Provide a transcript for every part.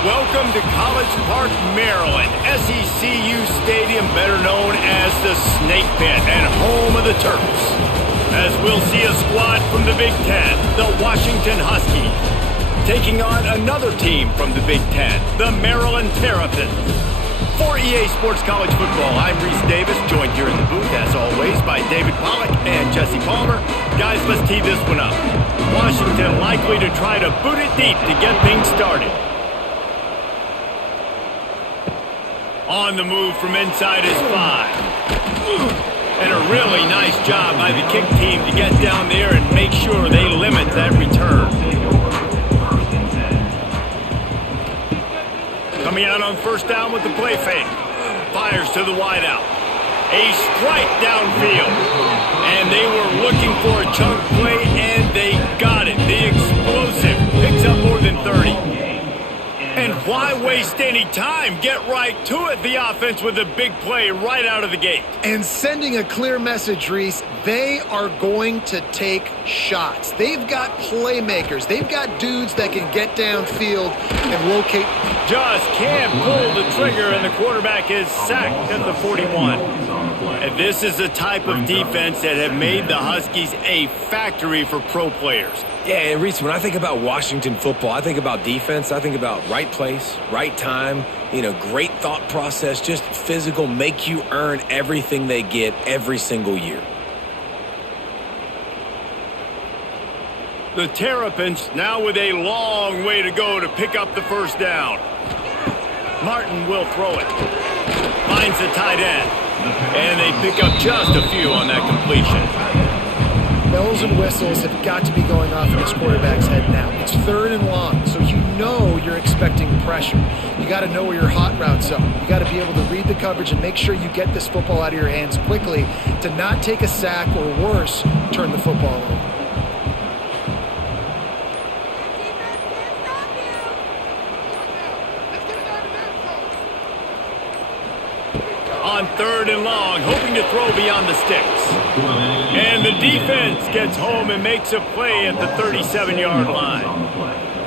Welcome to College Park, Maryland, SECU Stadium, better known as the Snake Pit and home of the Terps. As we'll see a squad from the Big Ten, the Washington Huskies, taking on another team from the Big Ten, the Maryland Terrapins. For EA Sports College Football, I'm Reese Davis, joined here in the booth, as always, by David Pollack and Jesse Palmer. Guys, let's tee this one up. Washington likely to try to boot it deep to get things started. On the move from inside is 5. And a really nice job by the kick team to get down there and make sure they limit that return. Coming out on first down with the play fake. Fires to the wideout. A strike downfield. And they were looking for a chunk play, and they got it. The explosive picks up more than 30. And why waste any time? Get right to it, the offense, with a big play right out of the gate. And sending a clear message, Reese, they are going to take shots. They've got playmakers. They've got dudes that can get downfield and locate. Just can't pull the trigger, and the quarterback is sacked at the 41. And this is the type of defense that have made the Huskies a factory for pro players. Yeah, and Reese, when I think about Washington football, I think about defense. I think about right place, right time, great thought process, just physical, make you earn everything they get every single year. The Terrapins now with a long way to go to pick up the first down. Martin will throw it. Finds the tight end. And they pick up just a few on that completion. Bells and whistles have got to be going off in this quarterback's head now. It's 3rd and long, so you know you're expecting pressure. You got to know where your hot routes are. You got to be able to read the coverage and make sure you get this football out of your hands quickly to not take a sack or worse, turn the football over. On 3rd and long, hoping to throw beyond the sticks. And the defense gets home and makes a play at the 37-yard line.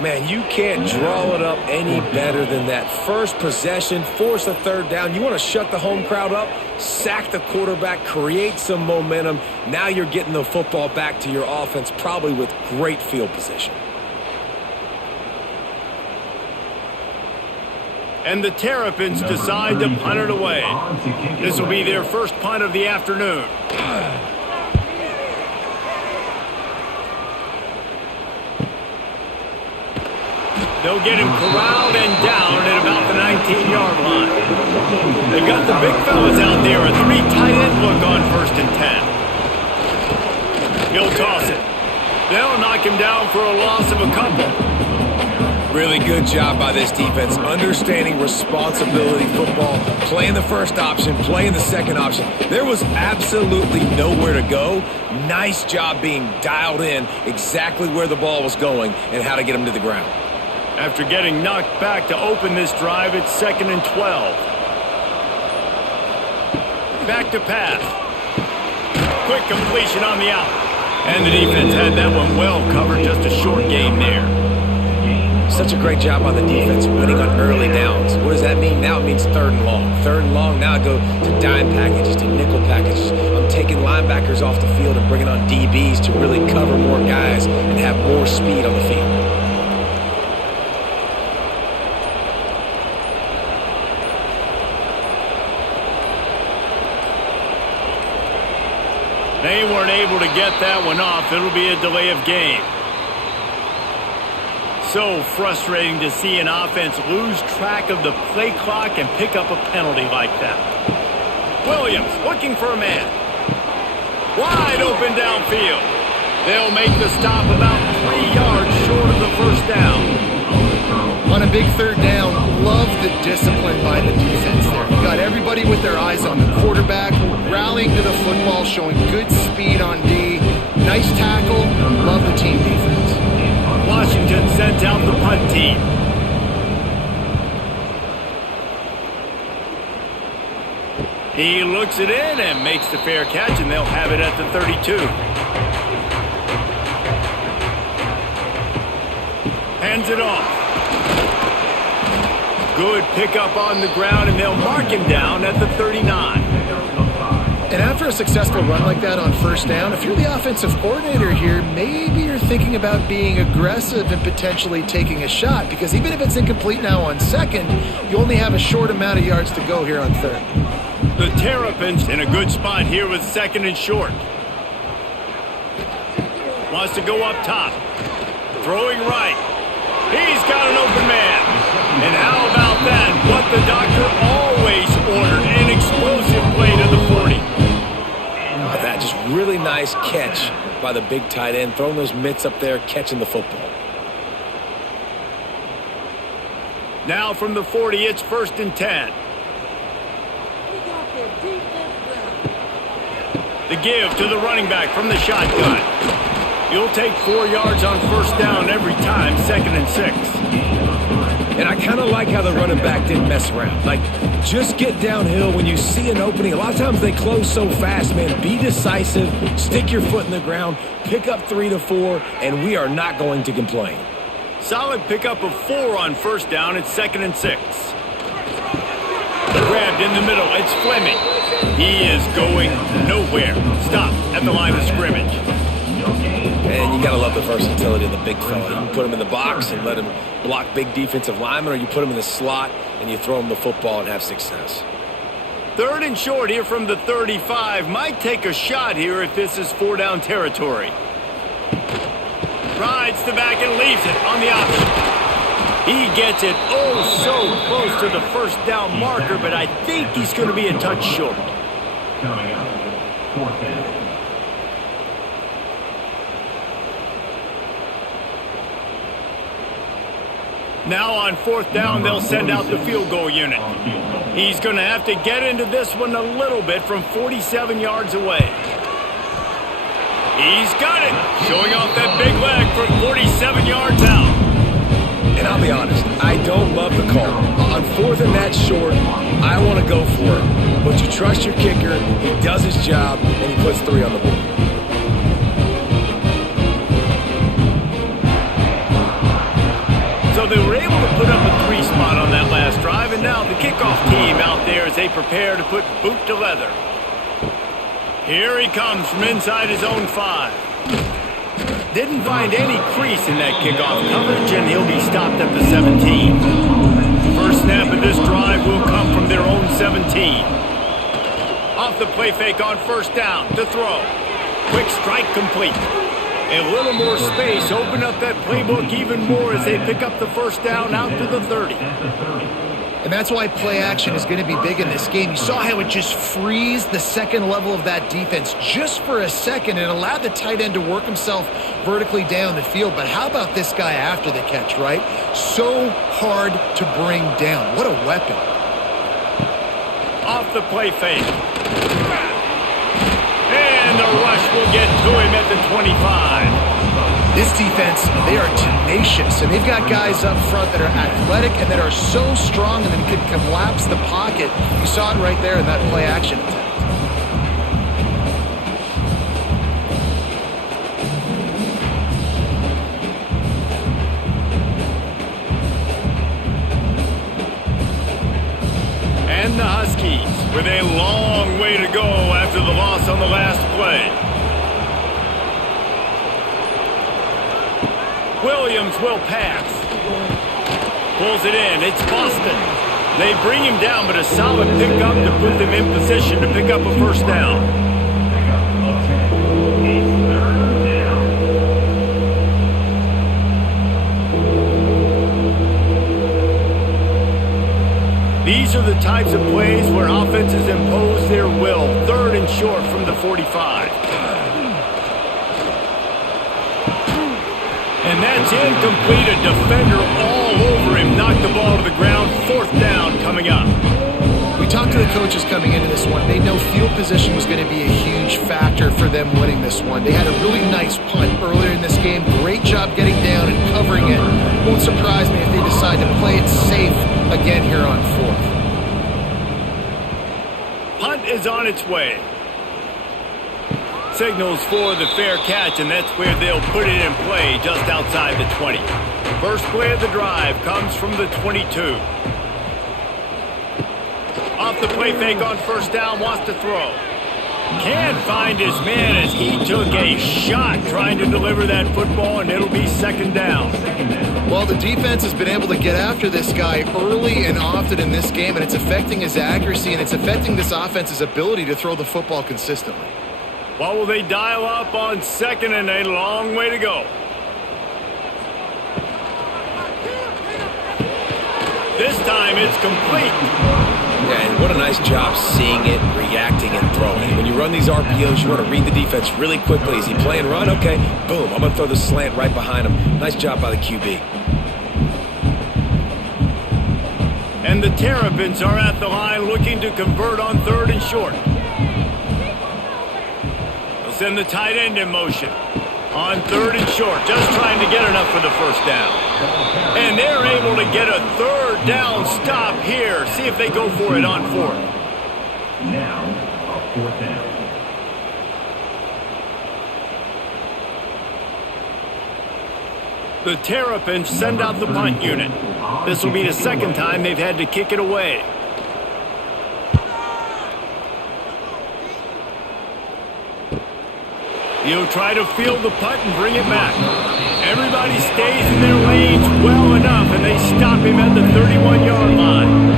Man, you can't draw it up any better than that. First possession, force a 3rd down. You want to shut the home crowd up, sack the quarterback, create some momentum. Now you're getting the football back to your offense, probably with great field position. And the Terrapins decide to punt it away. This will be their first punt of the afternoon. They'll get him corralled and down at about the 19-yard line. They've got the big fellas out there. A 3 tight end look on 1st and 10. He'll toss it. They'll knock him down for a loss of a couple. Really good job by this defense, understanding responsibility football, playing the first option, playing the second option. There was absolutely nowhere to go. Nice job being dialed in exactly where the ball was going and how to get him to the ground. After getting knocked back to open this drive, it's 2nd and 12. Back to pass. Quick completion on the out. And the defense had that one well covered, just a short game there. Such a great job on the defense, winning on early downs. What does that mean? Now it means 3rd and long. 3rd and long, now I go to dime packages, to nickel packages. I'm taking linebackers off the field and bringing on DBs to really cover more guys and have more speed on the field. They weren't able to get that one off. It'll be a delay of game. So frustrating to see an offense lose track of the play clock and pick up a penalty like that. Williams looking for a man. Wide open downfield. They'll make the stop about 3 yards short of the first down. On a big 3rd down, love the discipline by the defense there. You got everybody with their eyes on the quarterback, rallying to the football, showing good speed on D. Nice tackle. Love the team defense. Washington sent out the punt team. He looks it in and makes the fair catch, and they'll have it at the 32. Hands it off. good pickup on the ground, and they'll mark him down at the 39. And after a successful run like that on first down, if you're the offensive coordinator here, maybe you're thinking about being aggressive and potentially taking a shot, because even if it's incomplete now on second, you only have a short amount of yards to go here on third. The Terrapins in a good spot here with second and short. Wants to go up top. Throwing right. He's got an open man. And how about that? What the doctor always ordered, an explosive play to the 40. That just really nice catch by the big tight end, throwing those mitts up there, catching the football. Now from the 40, it's 1st and 10. The give to the running back from the shotgun. You'll take 4 yards on first down every time, 2nd and 6. And I kind of like how the running back didn't mess around. Like, just get downhill when you see an opening. A lot of times they close so fast, man. Be decisive, stick your foot in the ground, pick up 3 to 4, and we are not going to complain. Solid pickup of 4 on first down. It's 2nd and 6. Grabbed in the middle. It's Fleming. He is going nowhere. Stop at the line of scrimmage. And you got to love the versatility of the big fella. You can put him in the box and let him block big defensive linemen, or you put him in the slot and you throw him the football and have success. 3rd and short here from the 35. Might take a shot here if this is 4-down territory. Rides the back and leaves it on the option. He gets it so close to the first down marker, but I think he's going to be a touch short. Coming up, 4th down. Now on 4th down, they'll send out the field goal unit. He's going to have to get into this one a little bit from 47 yards away. He's got it, showing off that big leg from 47 yards out. And I'll be honest, I don't love the call. On 4th and that short, I want to go for it. But you trust your kicker, he does his job, and he puts 3 on the board. So they were able to put up a 3 spot on that last drive, and now the kickoff team out there as they prepare to put boot to leather. Here he comes from inside his own 5. Didn't find any crease in that kickoff coverage, and he'll be stopped at the 17. First snap of this drive will come from their own 17. Off the play fake on first down to throw. Quick strike complete. A little more space, open up that playbook even more as they pick up the first down out to the 30. And that's why play action is going to be big in this game. You saw how it just frees the second level of that defense just for a second and allowed the tight end to work himself vertically down the field. But how about this guy after the catch, right? So hard to bring down. What a weapon. Off the play fake. And the rush will get to him at the 25. This defense, they are tenacious, and they've got guys up front that are athletic and that are so strong and that can collapse the pocket. You saw it right there in that play action attempt. And the Huskies with a long way to go after the loss on the last play. Williams will pass. Pulls it in. It's Boston. They bring him down, but a solid pickup to put them in position to pick up a first down. These are the types of plays where offenses impose their will. 3rd and short from the 45. And that's incomplete. A defender all over him. Knocked the ball to the ground. 4th down coming up. We talked to the coaches coming into this one. They know field position was going to be a huge factor for them winning this one. They had a really nice punt earlier in this game. Great job getting down and covering it. Won't surprise me if they decide to play it safe again here on 4th. Punt is on its way. Signals for the fair catch, and that's where they'll put it in play just outside the 20. First play of the drive comes from the 22. Off the play fake on first down, wants to throw. Can't find his man as he took a shot trying to deliver that football, and it'll be second down. Well, the defense has been able to get after this guy early and often in this game, and it's affecting his accuracy, and it's affecting this offense's ability to throw the football consistently. What will they dial up on second and a long way to go? This time it's complete. Yeah, and what a nice job seeing it, reacting, and throwing. When you run these RPOs, you want to read the defense really quickly. Is he playing run? Okay, boom, I'm going to throw the slant right behind him. Nice job by the QB. And the Terrapins are at the line looking to convert on third and short. They'll send the tight end in motion. On third and short, just trying to get enough for the first down. And they're able to get a third down stop here. See if they go for it on fourth. Now, a fourth down. The Terrapins send out the punt unit. This will be the second time they've had to kick it away. He'll try to field the punt and bring it back. Everybody stays in their lanes well enough, and they stop him at the 31-yard line.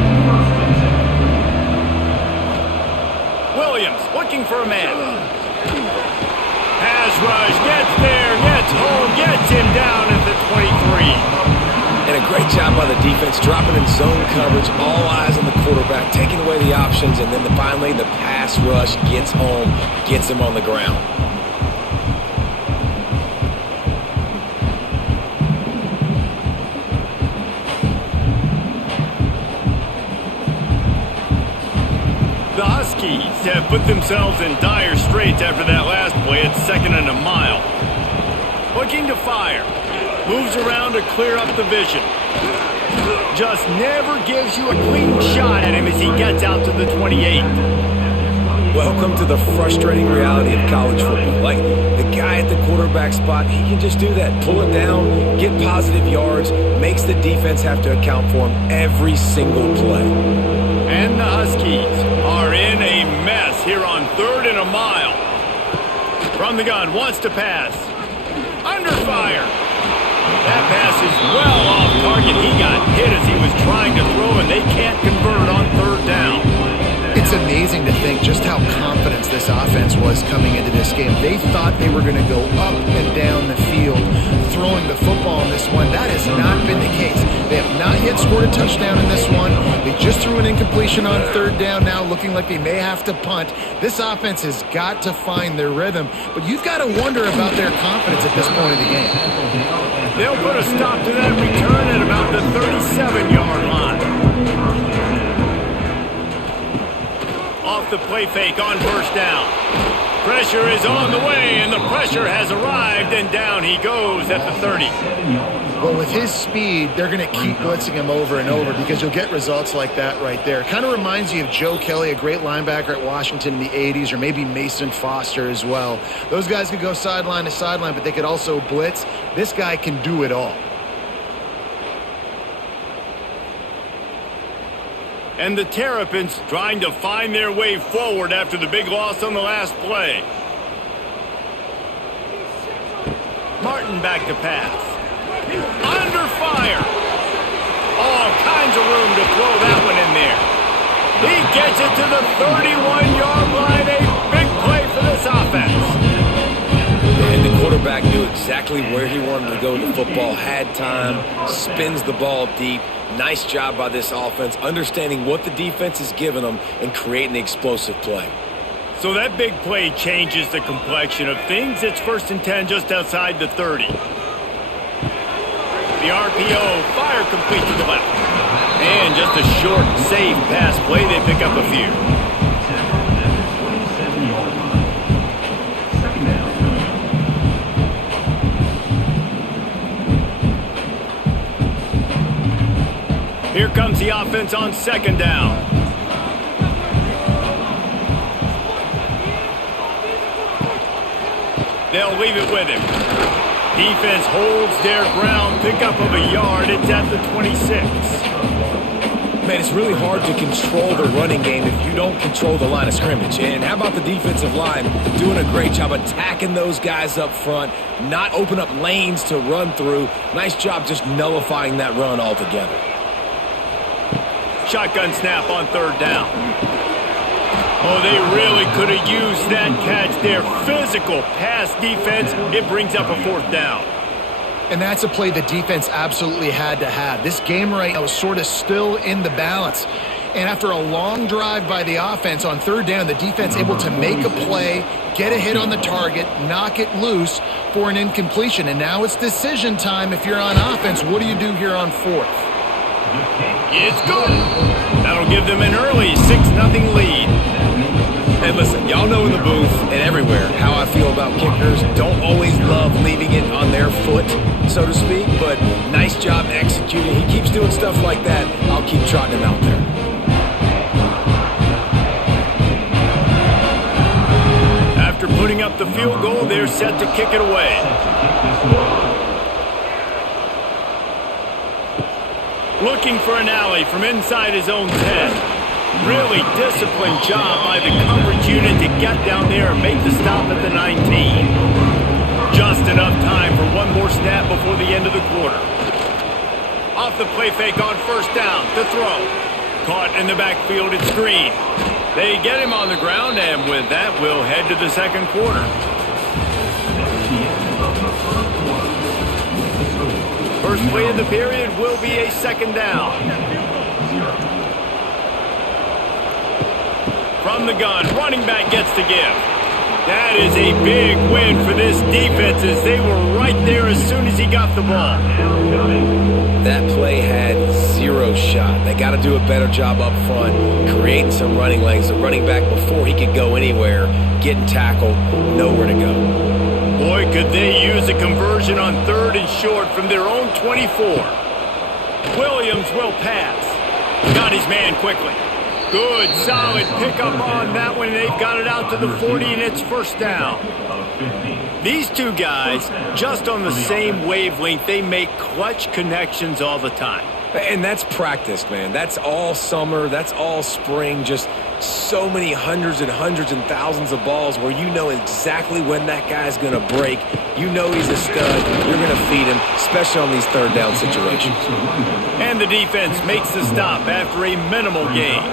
Williams looking for a man. Pass rush, gets there, gets home, gets him down at the 23. And a great job by the defense, dropping in zone coverage, all eyes on the quarterback, taking away the options, and then finally the pass rush gets home, gets him on the ground. The Huskies have put themselves in dire straits after that last play at second and a mile. Looking to fire. Moves around to clear up the vision. Just never gives you a clean shot at him as he gets out to the 28. Welcome to the frustrating reality of college football. Like, the guy at the quarterback spot, he can just do that. Pull it down, get positive yards, makes the defense have to account for him every single play. And the Huskies are in a mess here on third and a mile. From the gun, wants to pass. Under fire. That pass is well off target. He got hit as he was trying to throw, and they can't convert on third down. It's amazing to think just how confident this offense was coming into this game. They thought they were going to go up and down the field throwing the football in this one. That has not been the case. They have not yet scored a touchdown in this one. They just threw an incompletion on third down now, looking like they may have to punt. This offense has got to find their rhythm, but you've got to wonder about their confidence at this point of the game. They'll put a stop to that return at about the 37-yard line. Off the play fake on first down. Pressure is on the way, and the pressure has arrived, and down he goes at the 30. Well, with his speed, they're going to keep blitzing him over and over because you'll get results like that right there. It kind of reminds you of Joe Kelly, a great linebacker at Washington in the 80s, or maybe Mason Foster as well. Those guys could go sideline to sideline, but they could also blitz. This guy can do it all. And the Terrapins trying to find their way forward after the big loss on the last play. Martin back to pass. Under fire. All kinds of room to throw that one in there. He gets it to the 31-yard line. A big play for this offense. And the quarterback knew exactly where he wanted to go with the football, had time, spins the ball deep. Nice job by this offense, understanding what the defense is giving them and creating the explosive play. So that big play changes the complexion of things. It's 1st and 10 just outside the 30. The RPO, fire complete to the left. And just a short, safe pass play. They pick up a few. Here comes the offense on second down. They'll leave it with him. Defense holds their ground, pickup of a yard. It's at the 26. Man, it's really hard to control the running game if you don't control the line of scrimmage. And how about the defensive line doing a great job attacking those guys up front, not open up lanes to run through. Nice job just nullifying that run altogether. Shotgun snap on third down. Oh, they really could have used that catch there. Physical pass defense. It brings up a fourth down. And that's a play the defense absolutely had to have. This game right now was sort of still in the balance. And after a long drive by the offense on third down, the defense able to make a play, get a hit on the target, knock it loose for an incompletion. And now it's decision time if you're on offense. What do you do here on fourth? It's good. That'll give them an early 6-0 lead. And listen, y'all know in the booth and everywhere how I feel about kickers. Don't always love leaving it on their foot, so to speak, but nice job executing. He keeps doing stuff like that. I'll keep trotting him out there. After putting up the field goal, they're set to kick it away. Looking for an alley from inside his own 10. Really disciplined job by the coverage unit to get down there and make the stop at the 19. Just enough time for one more snap before the end of the quarter. Off the play fake on first down to throw. Caught in the backfield, it's Green. They get him on the ground, and with that, we'll head to the second quarter. First play of the period will be a second down. From the gun, running back gets to give. That is a big win for this defense as they were right there as soon as he got the ball. That play had zero shot. They got to do a better job up front, creating some running lanes. The running back, before he could go anywhere, getting tackled, nowhere to go. Boy, could they use a conversion on third and short from their own 24. Williams will pass. Got his man quickly. Good, solid pickup on that one. They've got it out to the 40, and it's first down. These two guys, just on the same wavelength, they make clutch connections all the time. And that's practice, man. That's all summer. That's all spring. Just so many hundreds and thousands of balls where you know exactly when that guy's going to break. You know he's a stud. You're going to feed him, especially on these third down situations. And the defense makes the stop after a minimal gain.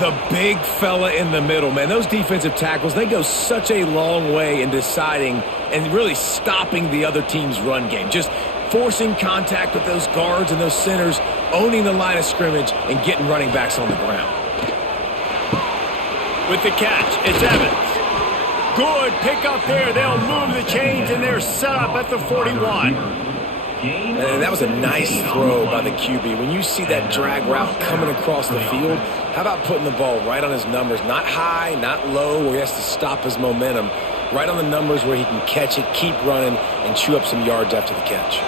The big fella in the middle, man. Those defensive tackles, they go such a long way in deciding and really stopping the other team's run game. Just forcing contact with those guards and those centers, owning the line of scrimmage, and getting running backs on the ground. With the catch, it's Evans. Good pick up there. They'll move the chains, and they're set up at the 41. And that was a nice throw by the QB. When you see that drag route coming across the field, how about putting the ball right on his numbers? Not high, not low, where he has to stop his momentum. Right on the numbers where he can catch it, keep running, and chew up some yards after the catch.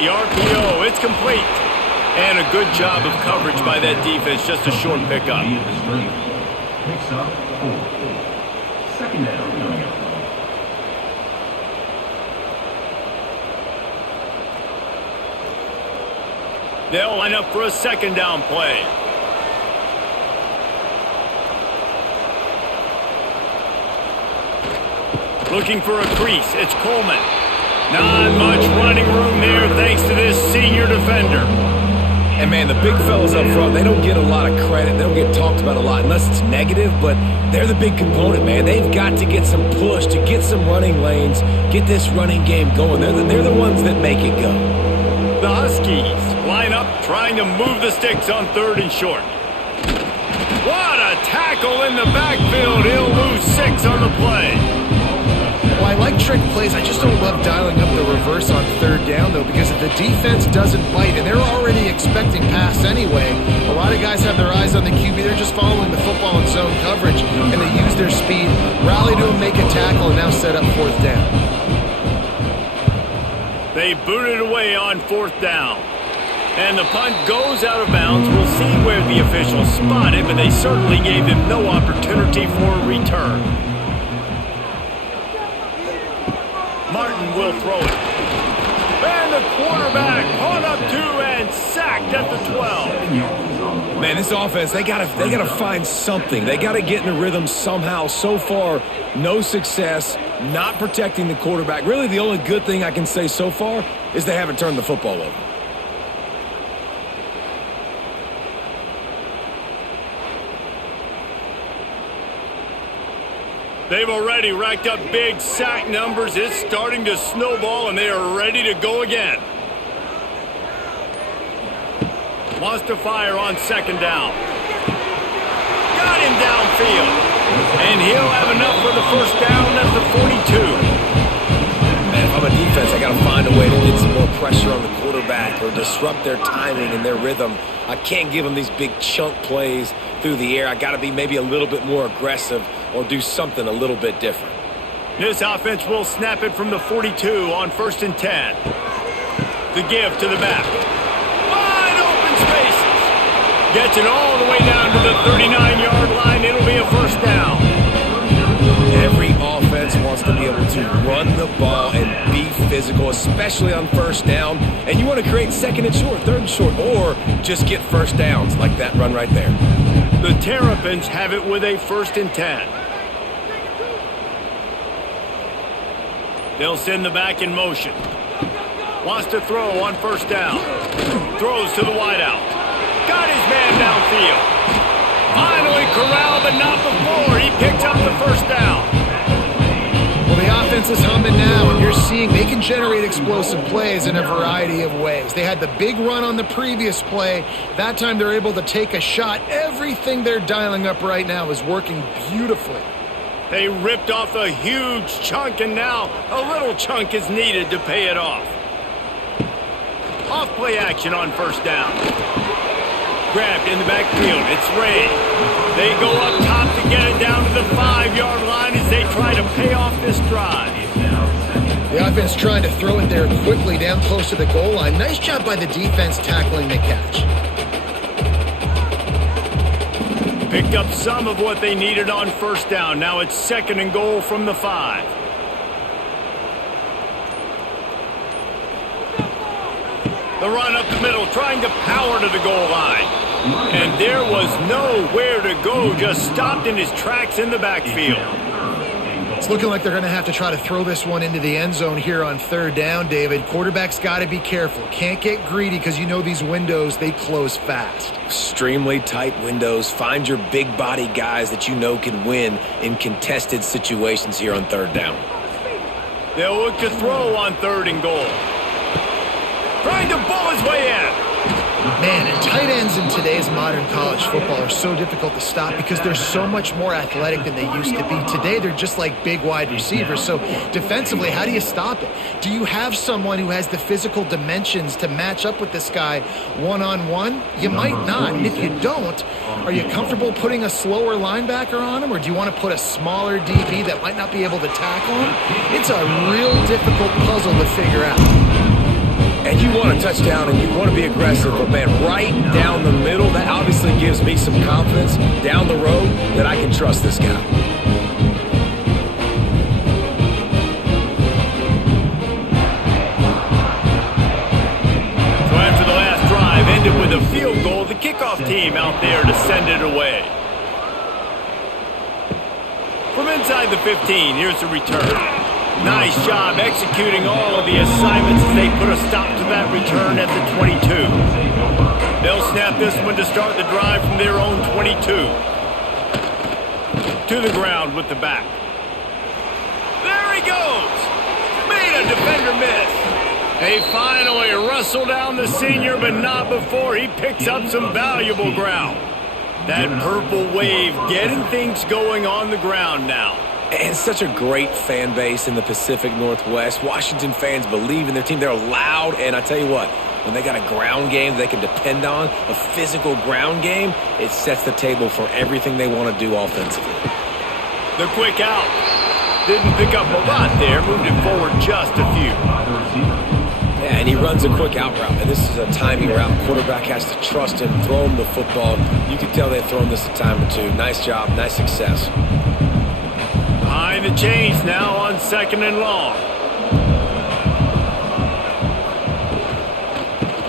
The RPO, it's complete. And a good job of coverage by that defense, just a short pickup. Picks up 4. Second down coming up. They'll line up for a second down play. Looking for a crease, it's Coleman. Not much running room there thanks to this senior defender. And, man, the big fellas up front, they don't get a lot of credit. They don't get talked about a lot unless it's negative, but they're the big component, man. They've got to get some push, to get some running lanes, get this running game going. They're the ones that make it go. The Huskies line up trying to move the sticks on third and short. What a tackle in the backfield. He'll lose 6 on the play. Well, I like trick plays. I just don't love dialing up the reverse on third down, though, because if the defense doesn't bite, and they're already expecting pass anyway, a lot of guys have their eyes on the QB. They're just following the football in zone coverage, and they use their speed, rally to him, make a tackle, and now set up fourth down. They booted away on fourth down. And the punt goes out of bounds. We'll see where the officials spot it, but they certainly gave him no opportunity for a return. Martin will throw it. And the the quarterback, caught up to and sacked at the 12. Man, this offense, they gotta find something. They gotta get in the rhythm somehow. So far, no success, not protecting the quarterback. Really, the only good thing I can say so far is they haven't turned the football over. They've already racked up big sack numbers. It's starting to snowball, and they are ready to go again. Wants to fire on second down. Got him downfield. And he'll have enough for the first down at the 42. Man, if I'm a defense, I got to find a way to get some more pressure on the quarterback or disrupt their timing and their rhythm. I can't give them these big chunk plays through the air. I got to be maybe a little bit more aggressive or do something a little bit different. This offense will snap it from the 42 on 1st and 10. The give to the back. Wide open spaces. Gets it all the way down to the 39-yard line. It'll be a first down. Every offense wants to be able to run the ball and be physical, especially on first down. And you want to create second and short, third and short, or just get first downs like that run right there. The Terrapins have it with a 1st and 10. They'll send the back in motion. Wants to throw on first down. Throws to the wideout. Got his man downfield. Finally corralled, but not before. He picks up the first down. Well, the offense is humming now, and you're seeing they can generate explosive plays in a variety of ways. They had the big run on the previous play. That time they're able to take a shot. Everything they're dialing up right now is working beautifully. They ripped off a huge chunk, and now a little chunk is needed to pay it off. Off play action on first down. Grabbed in the backfield. It's Ray. They go up top to get it down to the 5-yard line as they try to pay off this drive. The offense trying to throw it there quickly down close to the goal line. Nice job by the defense tackling the catch. Picked up some of what they needed on first down. Now it's 2nd and goal from the 5. The run up the middle, trying to power to the goal line. And there was nowhere to go, just stopped in his tracks in the backfield. It's looking like they're going to have to try to throw this one into the end zone here on 3rd down, David. Quarterback's got to be careful. Can't get greedy because you know these windows, they close fast. Extremely tight windows. Find your big body guys that you know can win in contested situations here on 3rd down. They'll look to throw on 3rd and goal. Trying to bull his way in. Man, and tight ends in today's modern college football are so difficult to stop because they're so much more athletic than they used to be. Today, they're just like big wide receivers. So defensively, how do you stop it? Do you have someone who has the physical dimensions to match up with this guy one-on-one? You might not. And if you don't, are you comfortable putting a slower linebacker on him, or do you want to put a smaller DB that might not be able to tackle him? It's a real difficult puzzle to figure out. And you want a touchdown and you want to be aggressive, but man, right down the middle, that obviously gives me some confidence down the road that I can trust this guy. So after the last drive ended with a field goal, the kickoff team out there to send it away. From inside the 15, here's the return. Nice job executing all of the assignments as they put a stop to that return at the 22. They'll snap this one to start the drive from their own 22. To the ground with the back. There he goes! Made a defender miss. They finally wrestle down the senior, but not before he picks up some valuable ground. That purple wave getting things going on the ground now. And such a great fan base in the Pacific Northwest. Washington fans believe in their team. They're loud, and I tell you what, when they got a ground game they can depend on, a physical ground game, it sets the table for everything they want to do offensively. The quick out. Didn't pick up a lot there, moved it forward just a few. Yeah, and he runs a quick out route, and this is a timing route. Quarterback has to trust him, throw him the football. You can tell they've thrown this a time or two. Nice job, nice success. Behind the chains now on 2nd and long.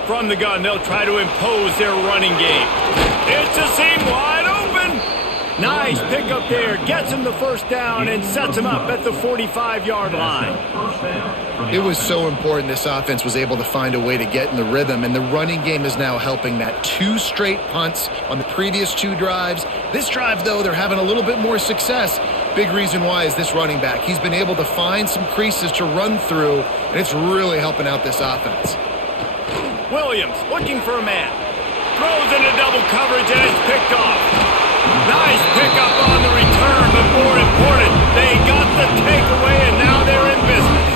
From the gun, they'll try to impose their running game. It's a seam wide open. Nice pickup there. Gets him the first down and sets him up at the 45-yard line. It was so important this offense was able to find a way to get in the rhythm, and the running game is now helping that. 2 straight punts on the previous 2 drives. This drive, though, they're having a little bit more success. Big reason why is this running back. He's been able to find some creases to run through, and it's really helping out this offense. Williams looking for a man. Throws into double coverage, and it's picked off. Nice pickup on the return, but more important, they got the takeaway, and now they're in business.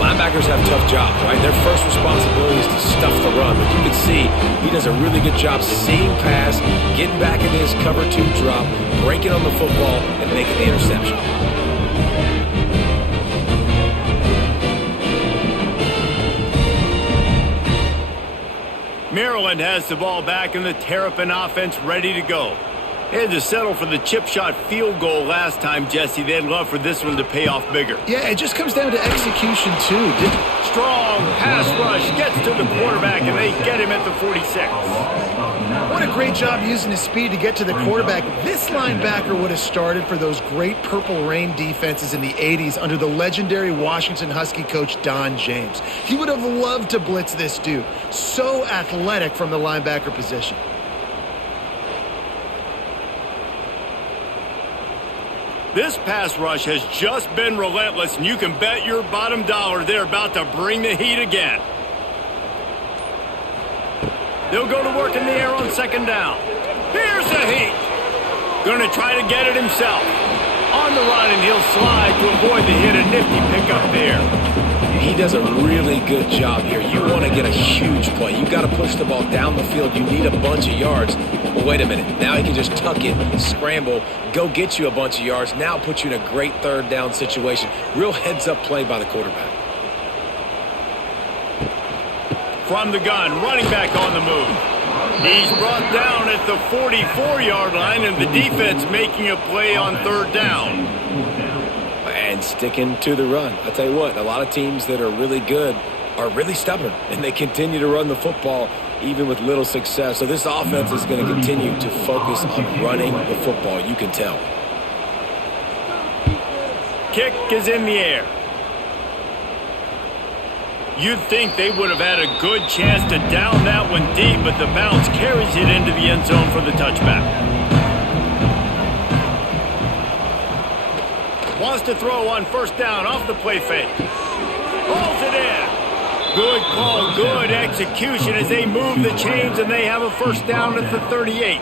Linebackers have tough jobs, right? Their first responsibility is to stuff the run. But you can see he does a really good job seeing pass, getting back into his cover 2 drop, breaking on the football, and making the interception. Maryland has the ball back and the Terrapin offense ready to go. They had to settle for the chip shot field goal last time, Jesse. They'd love for this one to pay off bigger. Yeah, it just comes down to execution, too. Strong pass rush gets to the quarterback, and they get him at the 46. What a great job using his speed to get to the quarterback. This linebacker would have started for those great Purple Rain defenses in the 80s under the legendary Washington Husky coach Don James. He would have loved to blitz this dude. So athletic from the linebacker position. This pass rush has just been relentless, and you can bet your bottom dollar they're about to bring the heat again. They'll go to work in the air on second down. Here's the heat. Going to try to get it himself. On the run, and he'll slide to avoid the hit. A nifty pickup there. He does a really good job here. You want to get a huge play. You got to push the ball down the field. You need a bunch of yards. But wait a minute. Now he can just tuck it, scramble, go get you a bunch of yards. Now put you in a great third down situation. Real heads-up play by the quarterback. From the gun, running back on the move. He's brought down at the 44-yard line, and the defense making a play on third down. And sticking to the run. I'll tell you what, a lot of teams that are really good are really stubborn, and they continue to run the football even with little success. So this offense is going to continue to focus on running the football. You can tell. Kick is in the air. You'd think they would have had a good chance to down that one deep, but the bounce carries it into the end zone for the touchback. Wants to throw on first down off the play fake. Pulls it in. Good call, good execution as they move the chains, and they have a first down at the 38.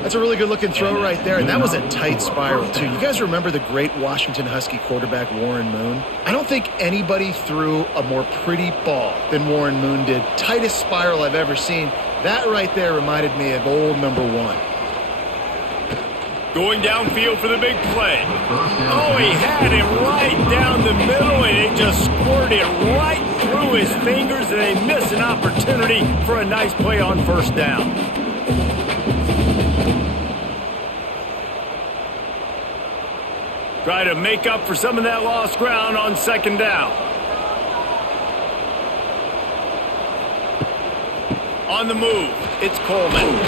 That's a really good-looking throw right there, and that was a tight spiral, too. You guys remember the great Washington Husky quarterback Warren Moon? I don't think anybody threw a more pretty ball than Warren Moon did. Tightest spiral I've ever seen. That right there reminded me of old number 1. Going downfield for the big play. Oh, he had him right down the middle, and it just squirted right through his fingers, and they miss an opportunity for a nice play on first down. Try to make up for some of that lost ground on second down. On the move, it's Coleman.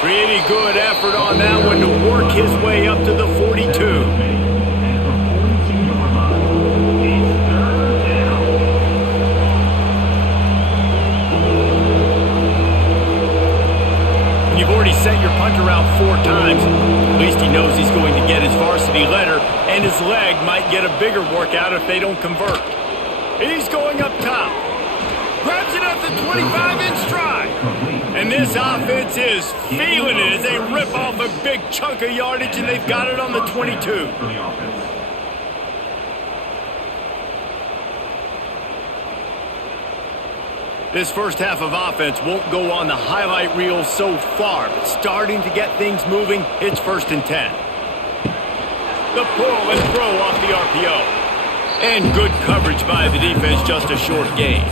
Pretty good effort on that one to work his way up to the 42. You've already set your punter out 4 times. At least he knows he's going to get his varsity letter, and his leg might get a bigger workout if they don't convert. He's going up top. Grabs it at the 25-inch stride. And this offense is feeling it as they rip off a big chunk of yardage, and they've got it on the 22. This first half of offense won't go on the highlight reel so far, but starting to get things moving, it's 1st and 10. The pull and throw off the RPO. And good coverage by the defense, just a short gain.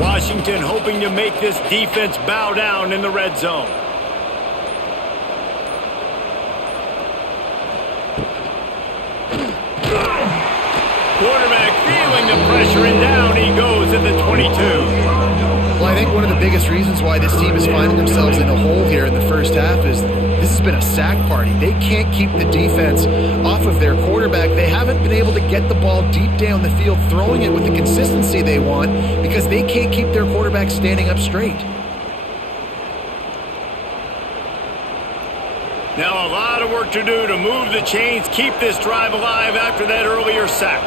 Washington hoping to make this defense bow down in the red zone. Quarterback feeling the pressure, and down he goes at the 22. Well, I think one of the biggest reasons why this team is finding themselves in a hole here in the first half is this has been a sack party. They can't keep the defense off of their quarterback. They haven't been able to get the ball deep down the field, throwing it with the consistency they want because they can't keep their quarterback standing up straight. Now a lot of work to do to move the chains, keep this drive alive after that earlier sack.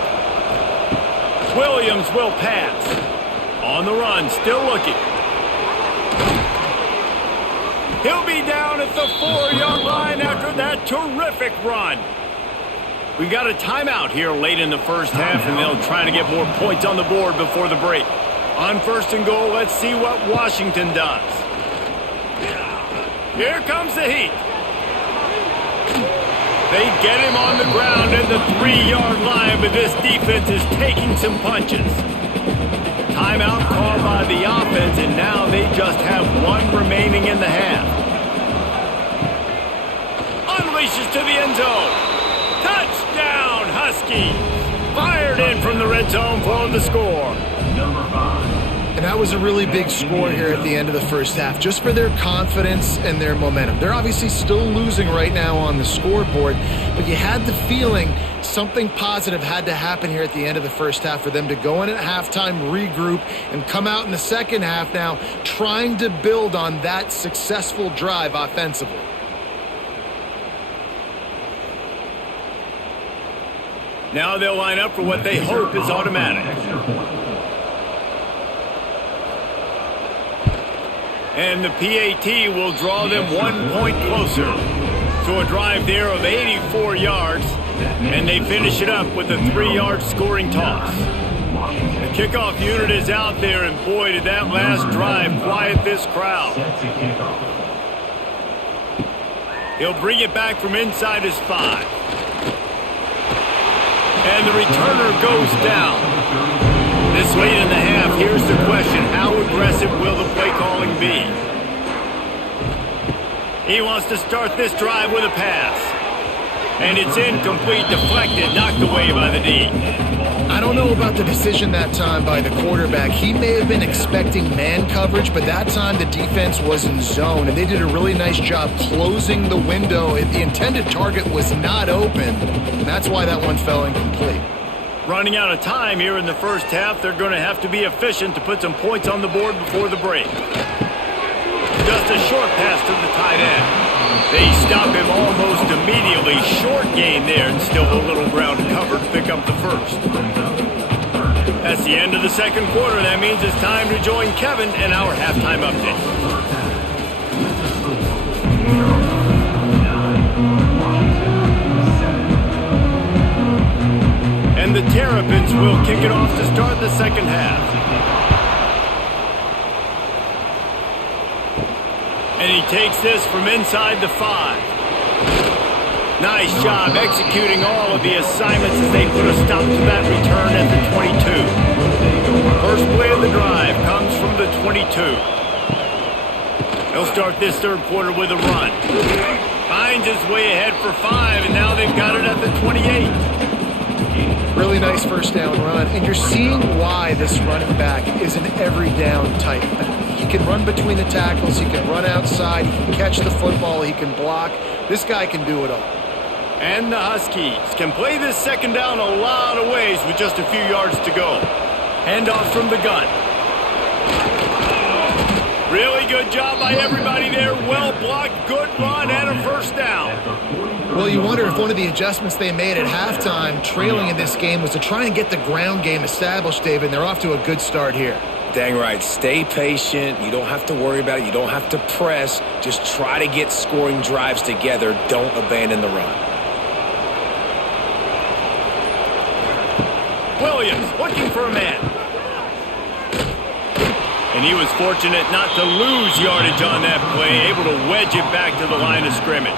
Williams will pass. On the run, still looking. He'll be down at the 4-yard line after that terrific run. We've got a timeout here late in the first half, and they'll try to get more points on the board before the break. On 1st and goal, let's see what Washington does. Here comes the heat. They get him on the ground at the 3-yard line, but this defense is taking some punches. Timeout called by the offense, and now they just have one remaining in the half. Unleashes to the end zone. Touchdown, Huskies. Fired in from the red zone for the score. Number 5. And that was a really big score here at the end of the first half, just for their confidence and their momentum. They're obviously still losing right now on the scoreboard, but you had the feeling something positive had to happen here at the end of the first half for them to go in at halftime, regroup, and come out in the second half now trying to build on that successful drive offensively. Now they'll line up for what they hope is automatic. And the PAT will draw them 1 point closer. So a drive there of 84 yards, and they finish it up with a 3-yard scoring toss. The kickoff unit is out there, and boy, did that last drive quiet this crowd. He'll bring it back from inside his 5. And the returner goes down. This late in the half, here's the question. How aggressive will the play calling be? He wants to start this drive with a pass. And it's incomplete, deflected, knocked away by the D. I don't know about the decision that time by the quarterback. He may have been expecting man coverage, but that time the defense was in zone, and they did a really nice job closing the window. The intended target was not open, and that's why that one fell incomplete. Running out of time here in the first half, they're going to have to be efficient to put some points on the board before the break. Just a short pass to the tight end. They stop him almost immediately. Short gain there, and still a little ground cover to pick up the first. That's the end of the second quarter. That means it's time to join Kevin in our halftime update. And the Terrapins will kick it off to start the second half. And he takes this from inside the 5. Nice job executing all of the assignments as they put a stop to that return at the 22. First play of the drive comes from the 22. They'll start this third quarter with a run. Finds his way ahead for 5, and now they've got it at the 28. Really nice first down run, and you're seeing why this running back is an every down type back. He can run between the tackles, he can run outside, he can catch the football, he can block. This guy can do it all. And the Huskies can play this second down a lot of ways with just a few yards to go. Handoff from the gun. Really good job by everybody there. Well blocked, good run, and a first down. Well, you wonder if one of the adjustments they made at halftime, trailing in this game, was to try and get the ground game established, David. They're off to a good start here. Dang right. Stay patient. You don't have to worry about it. You don't have to press. Just try to get scoring drives together. Don't abandon the run. Williams looking for a man. And he was fortunate not to lose yardage on that play, able to wedge it back to the line of scrimmage.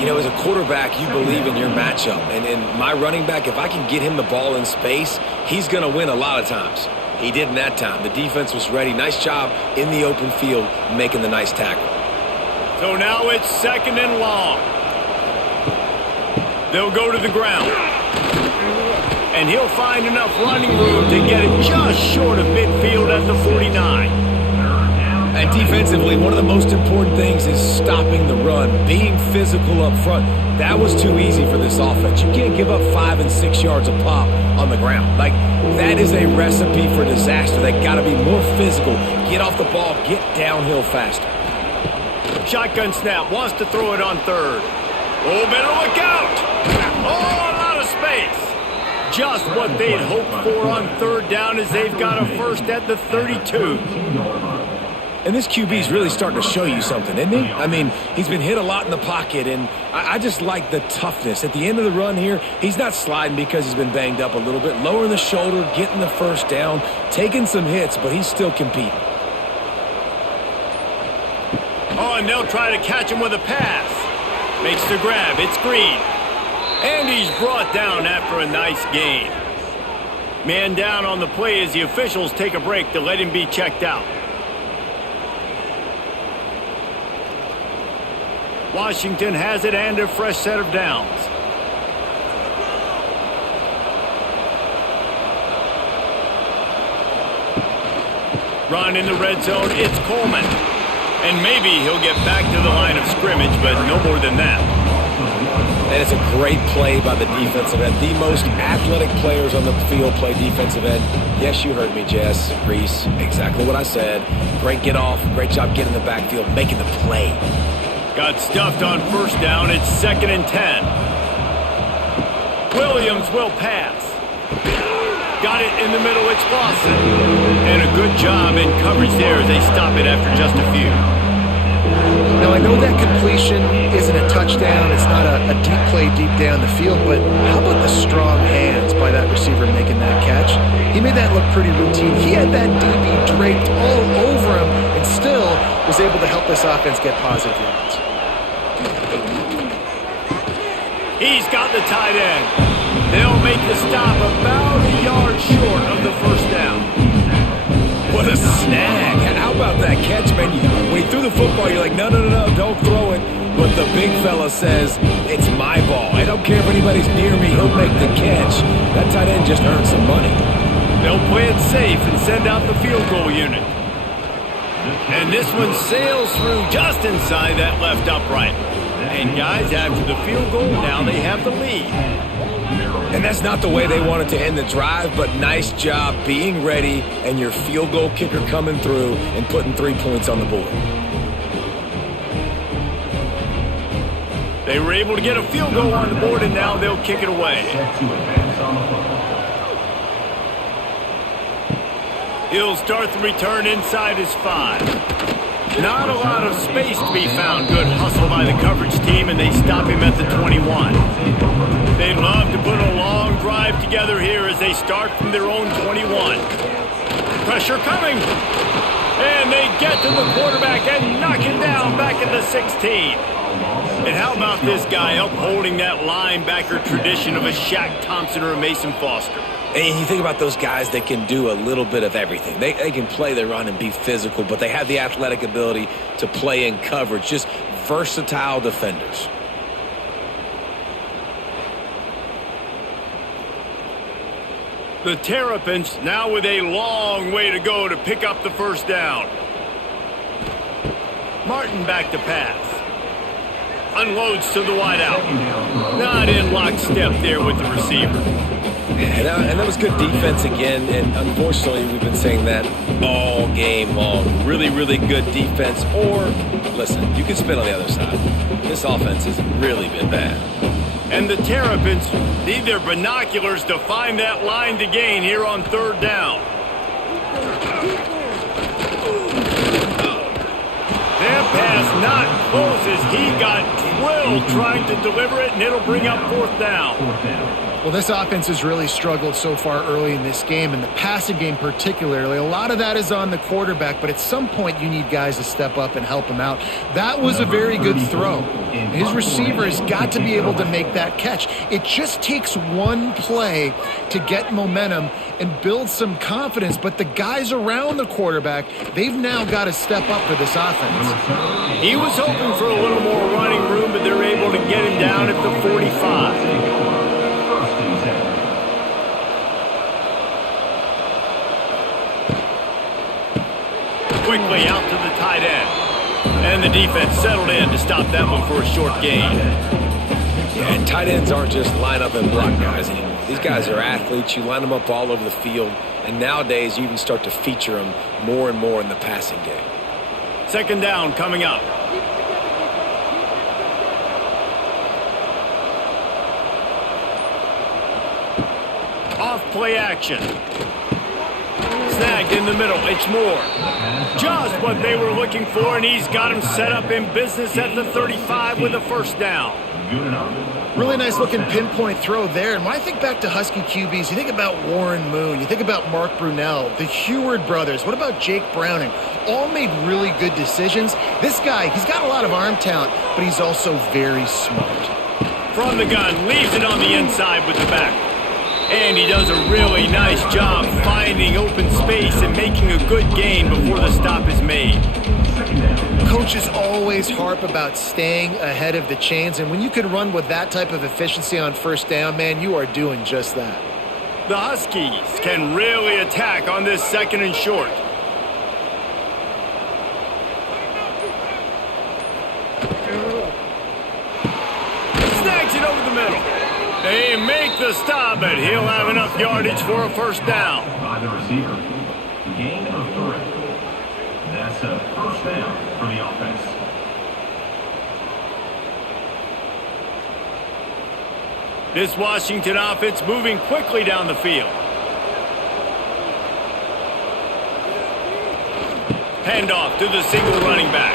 You know, as a quarterback, you believe in your matchup. And my running back, if I can get him the ball in space, he's going to win a lot of times. He did in that time. The defense was ready. Nice job in the open field making the nice tackle. So now it's second and long. They'll go to the ground. and he'll find enough running room to get it just short of midfield at the 49. And defensively, one of the most important things is stopping the run, being physical up front. That was too easy for this offense. You can't give up 5 and 6 yards a pop on the ground. Like, that is a recipe for disaster. They got to be more physical, get off the ball, get downhill faster. Shotgun snap, wants to throw it on third. Oh, better look out! Oh, a lot of space. Just what they'd hoped for on third down as they've got a first at the 32. And this QB's really starting to show you something, isn't he? I mean, he's been hit a lot in the pocket, and I just like the toughness. At the end of the run here, he's not sliding because he's been banged up a little bit. Lowering the shoulder, getting the first down, taking some hits, but he's still competing. Oh, and they'll try to catch him with a pass. Makes the grab. It's Green. And he's brought down after a nice gain. Man down on the play as the officials take a break to let him be checked out. Washington has it and a fresh set of downs. Run in the red zone. It's Coleman. And maybe he'll get back to the line of scrimmage, but no more than that. And it's a great play by the defensive end. The most athletic players on the field play defensive end. Yes, you heard me, Jess, Reese. Exactly what I said. Great get off. Great job getting in the backfield, making the play. Got stuffed on first down. It's 2nd and 10. Williams will pass. Got it in the middle. It's Lawson. And a good job in coverage there as they stop it after just a few. Now, I know that completion isn't a touchdown. It's not a deep play deep down the field, but how about the strong hands by that receiver making that catch? He made that look pretty routine. He had that DB draped all over him and still was able to help this offense get positive yards. He's got the tight end. They'll make the stop about a yard short of the first down. What a snag. How about that catch, man? When he threw the football, you're like, no, don't throw it. But the big fella says, it's my ball. I don't care if anybody's near me. He'll make the catch. That tight end just earned some money. They'll play it safe and send out the field goal unit. And this one sails through just inside that left upright. And guys, after the field goal, now they have the lead. And that's not the way they wanted to end the drive, but nice job being ready and your field goal kicker coming through and putting 3 points on the board. They were able to get a field goal on the board, and now they'll kick it away. He'll start the return inside his 5. Not a lot of space to be found. Good hustle by the coverage team, and they stop him at the 21. They'd love to put a long drive together here as they start from their own 21. Pressure coming. And they get to the quarterback and knock him down back at the 16. And how about this guy upholding that linebacker tradition of a Shaq Thompson or a Mason Foster? And you think about those guys that can do a little bit of everything. They can play their run and be physical, but they have the athletic ability to play in coverage. Just versatile defenders. The Terrapins now with a long way to go to pick up the first down. Martin back to pass. Unloads to the wideout. Not in lockstep there with the receiver. And that was good defense again, and unfortunately we've been saying that all game long. Really, really good defense, or, listen, you can spin on the other side. This offense has really been bad. And the Terrapins need their binoculars to find that line to gain here on third down. That pass not close as he got drilled trying to deliver it, and it'll bring up fourth down. Well, this offense has really struggled so far early in this game, and the passing game particularly. A lot of that is on the quarterback, but at some point you need guys to step up and help him out. That was a very good throw. His receiver has got to be able to make that catch. It just takes one play to get momentum and build some confidence, but the guys around the quarterback, they've now got to step up for this offense. He was hoping for a little more running room, but they're able to get him down at the 45. quickly out to the tight end. And the defense settled in to stop that one for a short gain. Yeah, and tight ends aren't just line up and block guys anymore. These guys are athletes. You line them up all over the field. And nowadays, you even start to feature them more and more in the passing game. Second down coming up. Off play action. Snagged in the middle. It's Moore. Just what they were looking for, and he's got him set up in business at the 35 with a first down. Really nice looking pinpoint throw there. And when I think back to Husky QBs, you think about Warren Moon, you think about Mark Brunell, the Heward brothers. What about Jake Browning? All made really good decisions. This guy, he's got a lot of arm talent, but he's also very smart. From the gun, leaves it on the inside with the back. And he does a really nice job finding open space and making a good gain before the stop is made. Coaches always harp about staying ahead of the chains, and when you can run with that type of efficiency on first down, man, you are doing just that. The Huskies can really attack on this second and short. Snags it over the middle. They make the stop, but he'll have enough yardage for a first down. By the receiver. Gain of 3. That's a first down for the offense. This Washington offense moving quickly down the field. Handoff to the single running back.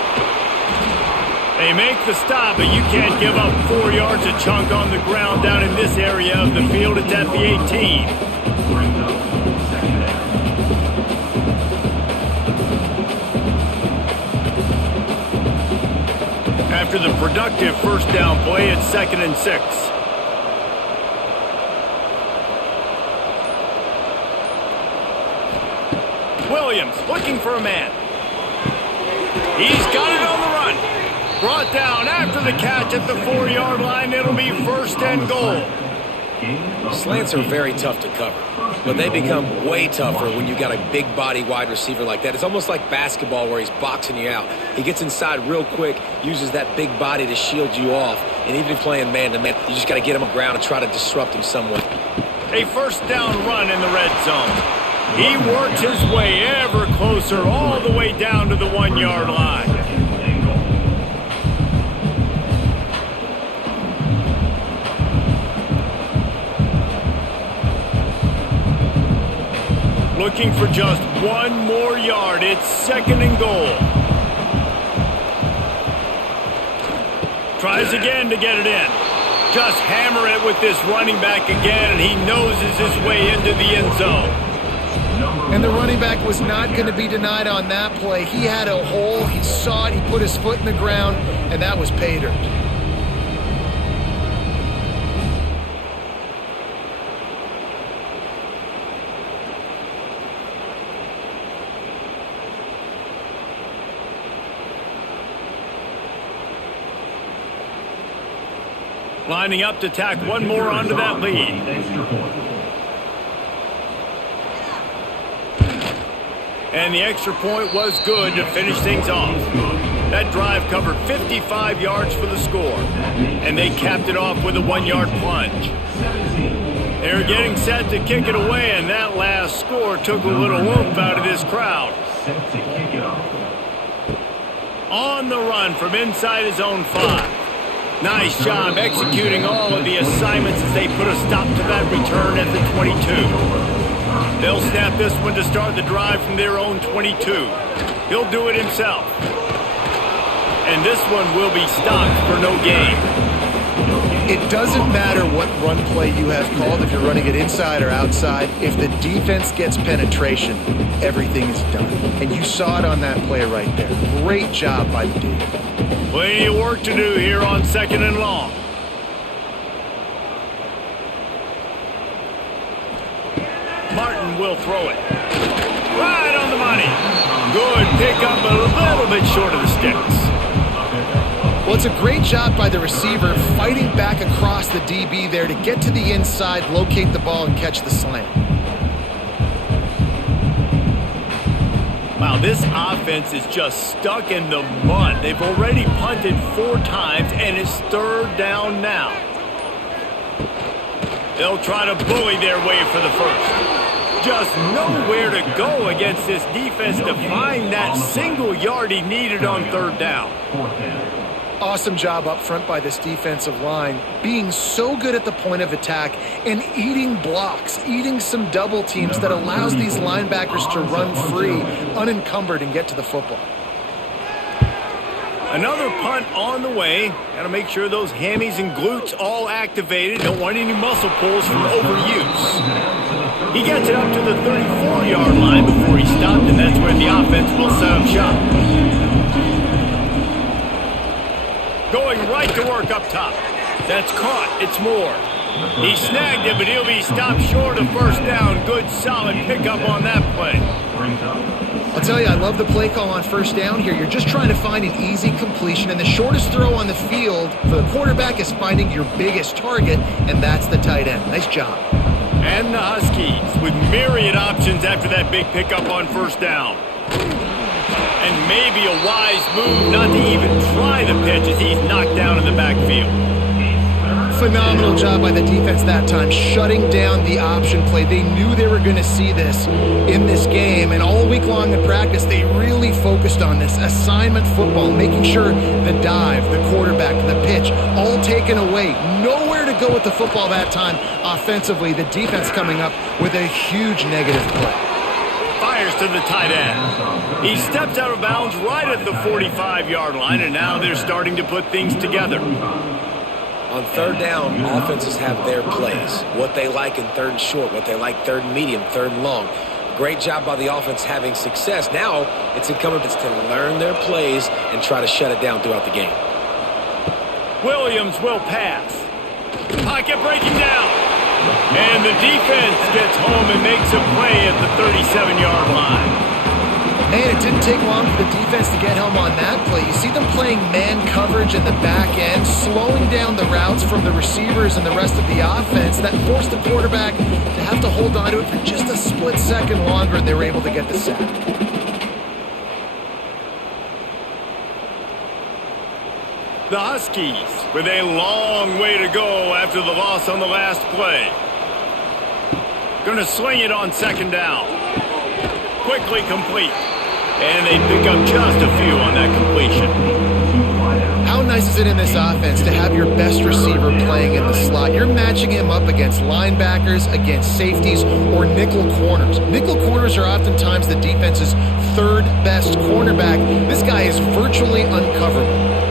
They make the stop, but you can't give up 4 yards a chunk on the ground down in this area of the field. It's at the 18. After the productive first down play, it's 2nd and 6. Williams looking for a man. He's got it on the run. Brought down after the catch at the 4-yard line. It'll be 1st and goal. Slants are very tough to cover, but they become way tougher when you got a big body wide receiver like that. It's almost like basketball where he's boxing you out. He gets inside real quick, uses that big body to shield you off, and even if playing man-to-man, you just got to get him on the ground and try to disrupt him somewhat. A first down run in the red zone. He works his way ever closer all the way down to the 1-yard line. Looking for just 1 more yard. It's 2nd and goal. Tries again to get it in. Just hammer it with this running back again, and he noses his way into the end zone. And the running back was not going to be denied on that play. He had a hole. He saw it. He put his foot in the ground, and that was pay dirt. Lining up to tack 1 more onto that lead. And the extra point was good to finish things off. That drive covered 55 yards for the score. And they capped it off with a 1-yard plunge. They were getting set to kick it away, and that last score took a little oomph out of this crowd. On the run from inside his own 5. Nice job executing all of the assignments as they put a stop to that return at the 22. They'll snap this one to start the drive from their own 22. He'll do it himself. And this one will be stopped for no gain. It doesn't matter what run play you have called, if you're running it inside or outside. If the defense gets penetration, everything is done. And you saw it on that play right there. Great job by the D. Plenty of work to do here on 2nd and long. Martin will throw it. Right on the money. Good pickup, but a little bit short of the sticks. Well, it's a great job by the receiver fighting back across the DB there to get to the inside, locate the ball, and catch the slant. Wow, this offense is just stuck in the mud. They've already punted 4 times, and it's 3rd down now. They'll try to bully their way for the first. Just nowhere to go against this defense to find that single yard he needed on 3rd down. Awesome job up front by this defensive line, being so good at the point of attack and eating blocks, eating some double teams that allows these linebackers to run free, unencumbered, and get to the football. Another punt on the way. Got to make sure those hammies and glutes all activated. Don't want any muscle pulls from overuse. He gets it up to the 34-yard line before he stopped, and that's where the offense will set up shop. Going right to work up top. That's caught. It's Moore. He snagged it, but he'll be stopped short of 1st down. Good, solid pickup on that play. I'll tell you, I love the play call on 1st down here. You're just trying to find an easy completion, and the shortest throw on the field for the quarterback is finding your biggest target, and that's the tight end. Nice job. And the Huskies with myriad options after that big pickup on 1st down. And maybe a wise move not to even try the pitch as he's knocked down in the backfield. Phenomenal job by the defense that time, shutting down the option play. They knew they were going to see this in this game, and all week long in practice, they really focused on this assignment football, making sure the dive, the quarterback, the pitch, all taken away. Nowhere to go with the football that time offensively. The defense coming up with a huge negative play. Fires to the tight end. He steps out of bounds right at the 45-yard line, and now they're starting to put things together. On 3rd down, offenses have their plays. What they like in 3rd and short, what they like 3rd and medium, 3rd and long. Great job by the offense having success. Now it's incumbent to learn their plays and try to shut it down throughout the game. Williams will pass. Pocket breaking down. And the defense gets home and makes a play at the 37-yard line. Man, it didn't take long for the defense to get home on that play. You see them playing man coverage in the back end, slowing down the routes from the receivers and the rest of the offense. That forced the quarterback to have to hold on to it for just a split second longer, and they were able to get the sack. The Huskies with a long way to go after the loss on the last play. Going to sling it on 2nd down. Quickly complete. And they pick up just a few on that completion. How nice is it in this offense to have your best receiver playing in the slot? You're matching him up against linebackers, against safeties, or nickel corners. Nickel corners are oftentimes the defense's 3rd best cornerback. This guy is virtually uncoverable.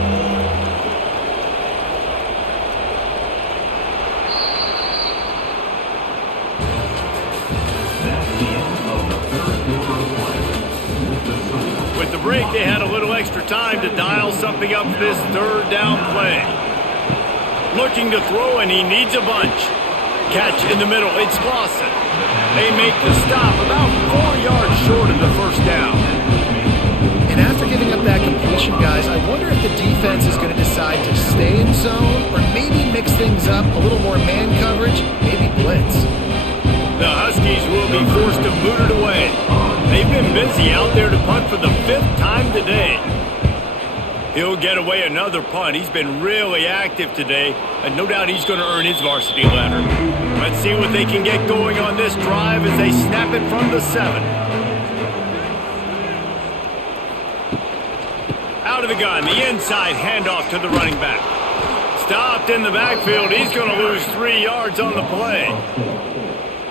With the break, they had a little extra time to dial something up for this 3rd down play. Looking to throw, and he needs a bunch. Catch in the middle, it's Lawson. They make the stop about 4 yards short of the 1st down. And after giving up that completion, guys, I wonder if the defense is going to decide to stay in zone or maybe mix things up, a little more man coverage, maybe blitz. The Huskies will be forced to boot it away. They've been busy out there to punt for the 5th time today. He'll get away another punt. He's been really active today, and no doubt he's going to earn his varsity letter. Let's see what they can get going on this drive as they snap it from the 7. Out of the gun, the inside handoff to the running back. Stopped in the backfield. He's going to lose 3 yards on the play.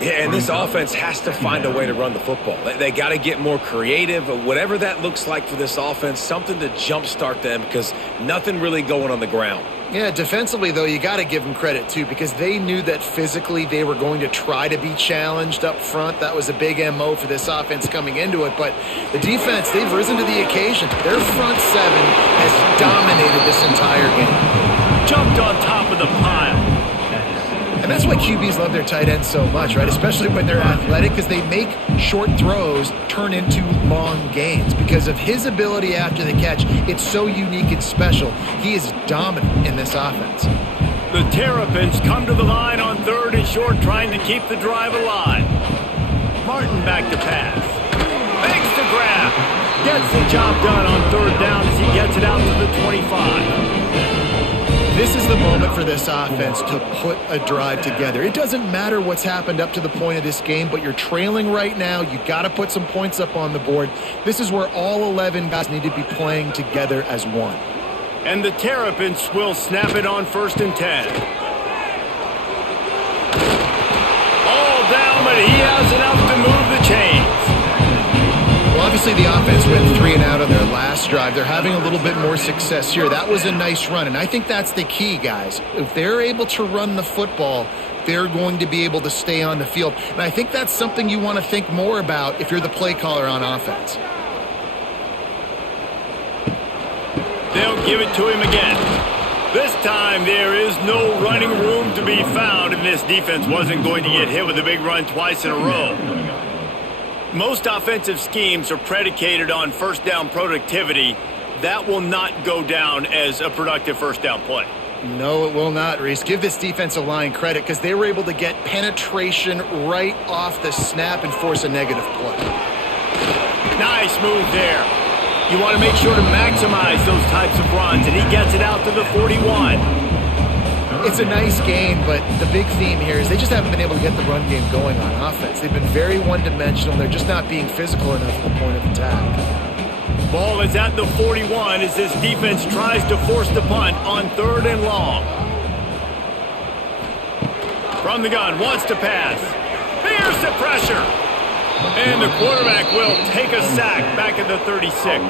Yeah, and this offense has to find a way to run the football. They got to get more creative, whatever that looks like for this offense, something to jumpstart them because nothing really going on the ground. Yeah, defensively, though, you got to give them credit, too, because they knew that physically they were going to try to be challenged up front. That was a big MO for this offense coming into it. But the defense, they've risen to the occasion. Their front 7 has dominated this entire game. Jumped on top of the pile. And that's why QBs love their tight ends so much, right? Especially when they're athletic, because they make short throws turn into long gains. Because of his ability after the catch, it's so unique and special. He is dominant in this offense. The Terrapins come to the line on 3rd and short, trying to keep the drive alive. Martin back to pass. Makes the grab. gets the job done on third down as he gets it out to the 25. This is the moment for this offense to put a drive together. It doesn't matter what's happened up to the point of this game, but you're trailing right now. You got to put some points up on the board. This is where all 11 guys need to be playing together as one. And the Terrapins will snap it on 1st and 10. All down, but he has enough to move the chains. Well, obviously the offense went 3 and out on their last drive. They're having a little bit more success here. That was a nice run, and I think that's the key, guys. If they're able to run the football, they're going to be able to stay on the field. And I think that's something you want to think more about if you're the play caller on offense. They'll give it to him again. This time there is no running room to be found, and this defense wasn't going to get hit with a big run twice in a row. Most offensive schemes are predicated on first down productivity. That will not go down as a productive first down play. No, it will not, Reese. Give this defensive line credit because they were able to get penetration right off the snap and force a negative play. Nice move there. You want to make sure to maximize those types of runs, and he gets it out to the 41. It's a nice game, but the big theme here is they just haven't been able to get the run game going on offense. They've been very one-dimensional. They're just not being physical enough at the point of attack. Ball is at the 41 as this defense tries to force the punt on 3rd and long. From the gun, wants to pass. Fears the pressure. And the quarterback will take a sack back at the 36.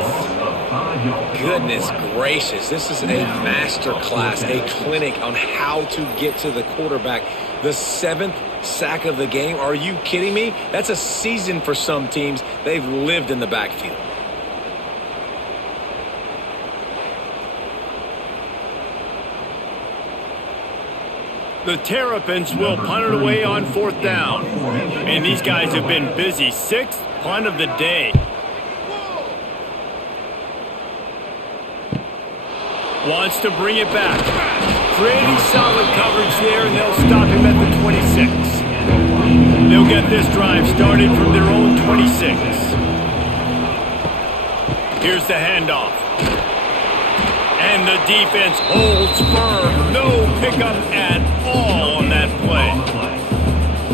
Goodness gracious, this is a master class, a clinic on how to get to the quarterback. The 7th sack of the game. Are you kidding me? That's a season for some teams. They've lived in the backfield. The Terrapins will punt it away on 4th down. And these guys have been busy. 6th punt of the day. Wants to bring it back. Pretty solid coverage there, and they'll stop him at the 26. They'll get this drive started from their own 26. Here's the handoff. And the defense holds firm. No pickup at all on that play.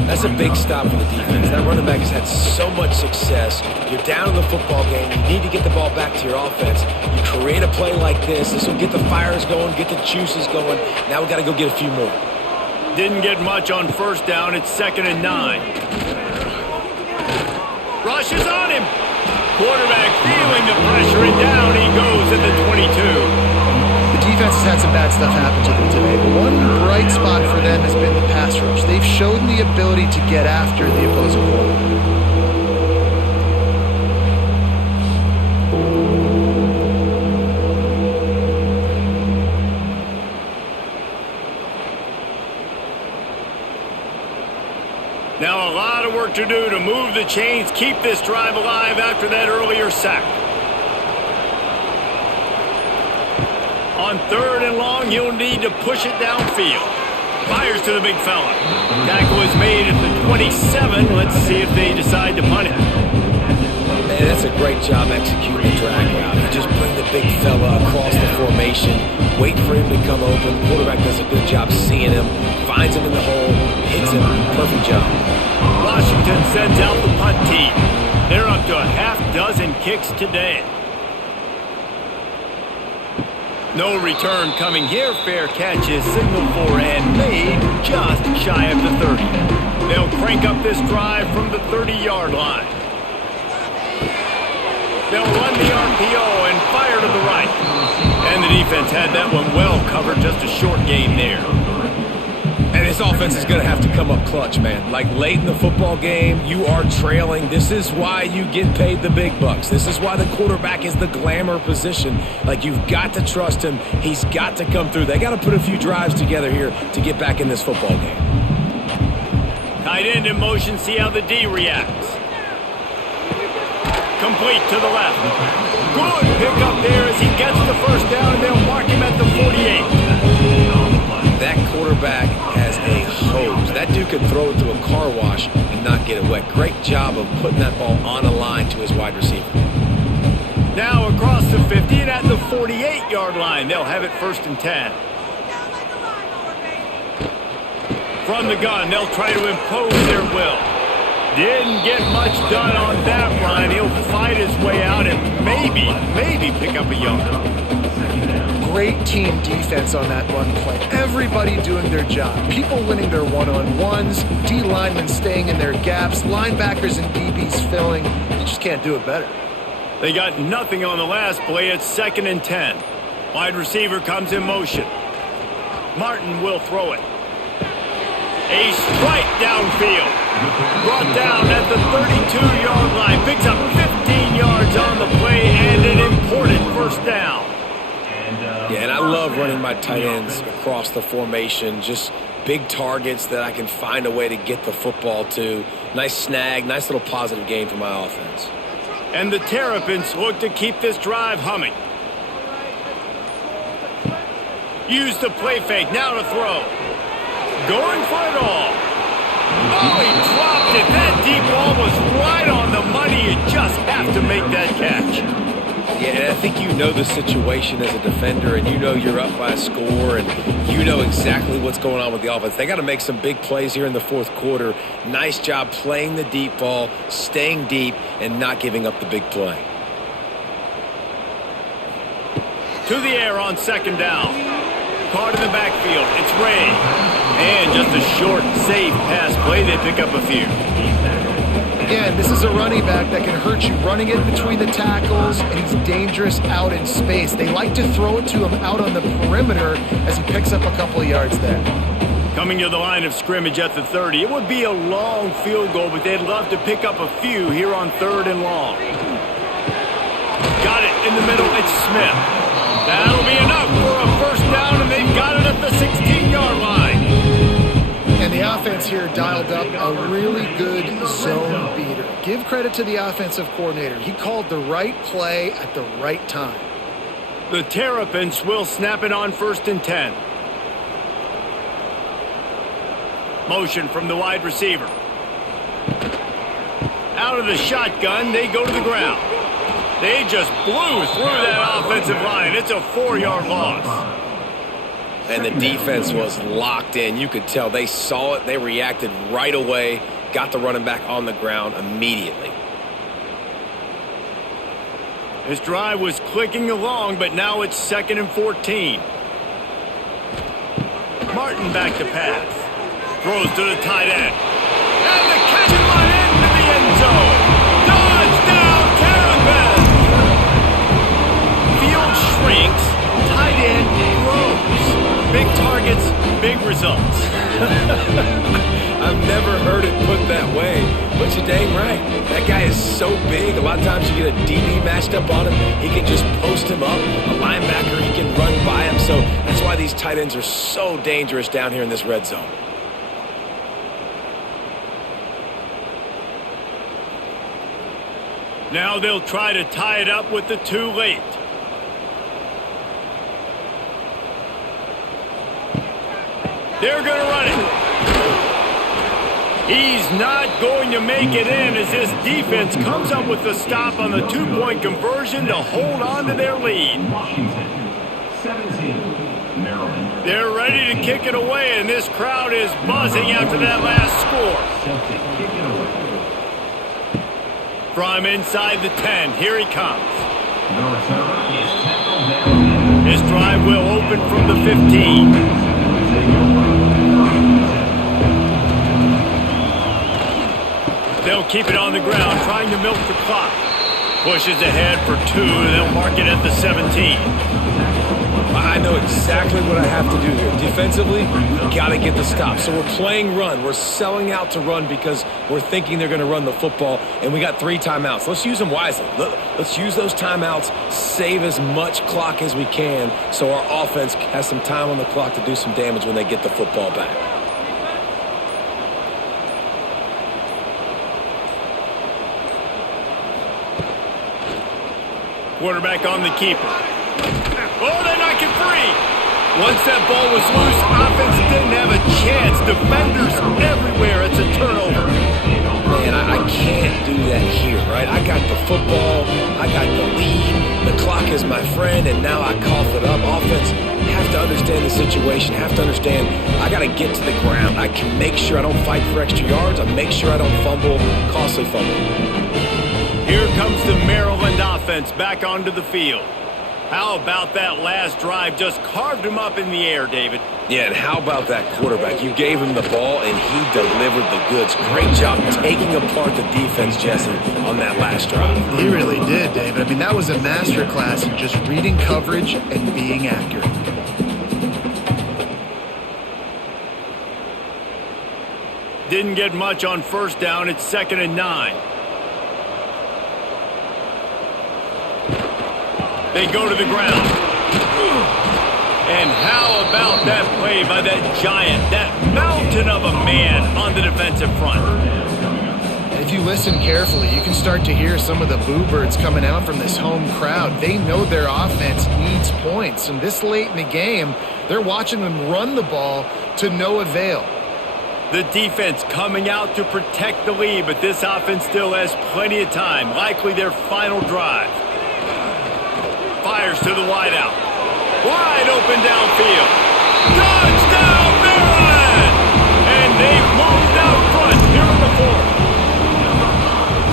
That's a big stop for the defense. That running back has had so much success. You're down in the football game. You need to get the ball back to your offense. You create a play like this. This will get the fires going, get the juices going. Now we got to go get a few more. Didn't get much on 1st down. It's 2nd and 9. Rushes on him. Quarterback feeling the pressure, and down he goes at the 22. The defense has had some bad stuff happen to them today, but one bright spot for them has been the pass rush. They've shown the ability to get after the opposing quarterback. Now a lot of work to do to move the chains, keep this drive alive after that earlier sack. On 3rd and long, you'll need to push it downfield. Fires to the big fella. Tackle is made at the 27. Let's see if they decide to punt it. Man, that's a great job executing the drag route. You just bring the big fella across the formation, wait for him to come open. The quarterback does a good job seeing him, finds him in the hole, hits him. Perfect job. Washington sends out the punt team. They're up to a half dozen kicks today. No return coming here. Fair catch is signaled for and made just shy of the 30. They'll crank up this drive from the 30-yard line. They'll run the RPO and fire to the right. And the defense had that one well covered. Just a short game there. And this offense is going to have to come up clutch, man. Like late in the football game, you are trailing. This is why you get paid the big bucks. This is why the quarterback is the glamour position. Like, you've got to trust him. He's got to come through. They got to put a few drives together here to get back in this football game. Tight end in motion. See how the D reacts. Complete to the left. Good pickup there as he gets the first down, and they'll mark him at the 48. That quarterback has a hose. That dude could throw it through a car wash and not get it wet. Great job of putting that ball on a line to his wide receiver. 38-yard line. They'll have it 1st and 10. From the gun, they'll try to impose their will. Didn't get much done on that run. He'll fight his way out and maybe pick up a yard. Great team defense on that one play. Everybody doing their job. People winning their one-on-ones, D linemen staying in their gaps, linebackers and DBs filling. You just can't do it better. They got nothing on the last play. It's 2nd and 10. Wide receiver comes in motion. Martin will throw it. A strike downfield. Brought down at the 32-yard line. Picks up 15 yards on the play and an important 1st down. Yeah, and I love running my tight ends across the formation. Just big targets that I can find a way to get the football to. Nice snag, nice little positive gain for my offense. And the Terrapins look to keep this drive humming. Use the play fake, now to throw. Going for it all. Oh, he dropped it. That deep ball was right on the money. You just have to make that catch. Yeah, and I think you know the situation as a defender, and you know you're up by a score, and you know exactly what's going on with the offense. They got to make some big plays here in the 4th quarter. Nice job playing the deep ball, staying deep, and not giving up the big play. To the air on 2nd down. Caught in the backfield. It's Ray. And just a short, safe pass play. They pick up a few. Again, this is a running back that can hurt you running it between the tackles, and he's dangerous out in space. They like to throw it to him out on the perimeter as he picks up a couple of yards there. Coming to the line of scrimmage at the 30. It would be a long field goal, but they'd love to pick up a few here on 3rd and long. Got it in the middle. It's Smith. That'll be enough for a 1st down, and they've got it at the 16-yard line. And the offense here dialed up a really good zone beater. Give credit to the offensive coordinator. He called the right play at the right time. The Terrapins will snap it on 1st and 10. Motion from the wide receiver. Out of the shotgun, they go to the ground. They just blew through that offensive line. It's a 4-yard loss. And the defense was locked in. You could tell they saw it. They reacted right away. Got the running back on the ground immediately. This drive was clicking along, but now it's 2nd and 14. Martin back to pass. Throws to the tight end. And the catch is right into the end zone. Touchdown, Terrapins! Field shrinks. Tight end grows. Big targets, big results. I've never heard it put that way, but you're dang right. That guy is so big. A lot of times you get a DB matched up on him. He can just post him up. A linebacker, he can run by him. So that's why these tight ends are so dangerous down here in this red zone. Now they'll try to tie it up with the too late. They're going to run it. He's not going to make it in as this defense comes up with the stop on the 2-point conversion to hold on to their lead. Washington, 17, Maryland. They're ready to kick it away, and this crowd is buzzing after that last score. Celtic kick it away. From inside the 10, here he comes. The return is tackled down. This drive will open from the 15. They'll keep it on the ground, trying to milk the clock. Pushes ahead for 2, and they'll mark it at the 17. I know exactly what I have to do here. Defensively, we got to get the stop. So we're playing run. We're selling out to run because we're thinking they're going to run the football, and we got 3 timeouts. Let's use them wisely. Let's use those timeouts, save as much clock as we can so our offense has some time on the clock to do some damage when they get the football back. Quarterback on the keeper. Oh, they knock it free. Once that ball was loose, offense didn't have a chance. Defenders everywhere. It's a turnover. Man, I can't do that here, right? I got the football, I got the lead, the clock is my friend, and now I cough it up. Offense, have to understand the situation, have to understand I got to get to the ground. I can make sure I don't fight for extra yards. I make sure I don't fumble, costly fumble. Here comes the Maryland offense back onto the field. How about that last drive? Just carved him up in the air, David. Yeah, and how about that quarterback? You gave him the ball, and he delivered the goods. Great job taking apart the defense, Jesse, on that last drive. He really did, David. I mean, that was a masterclass in just reading coverage and being accurate. Didn't get much on first down. It's 2nd and 9. They go to the ground. And how about that play by that giant, that mountain of a man on the defensive front? And if you listen carefully, you can start to hear some of the boo birds coming out from this home crowd. They know their offense needs points. And this late in the game, they're watching them run the ball to no avail. The defense coming out to protect the lead, but this offense still has plenty of time. Likely their final drive. Fires to the wideout. Wide open downfield. Touchdown, Maryland! And they've moved out front here in the fourth.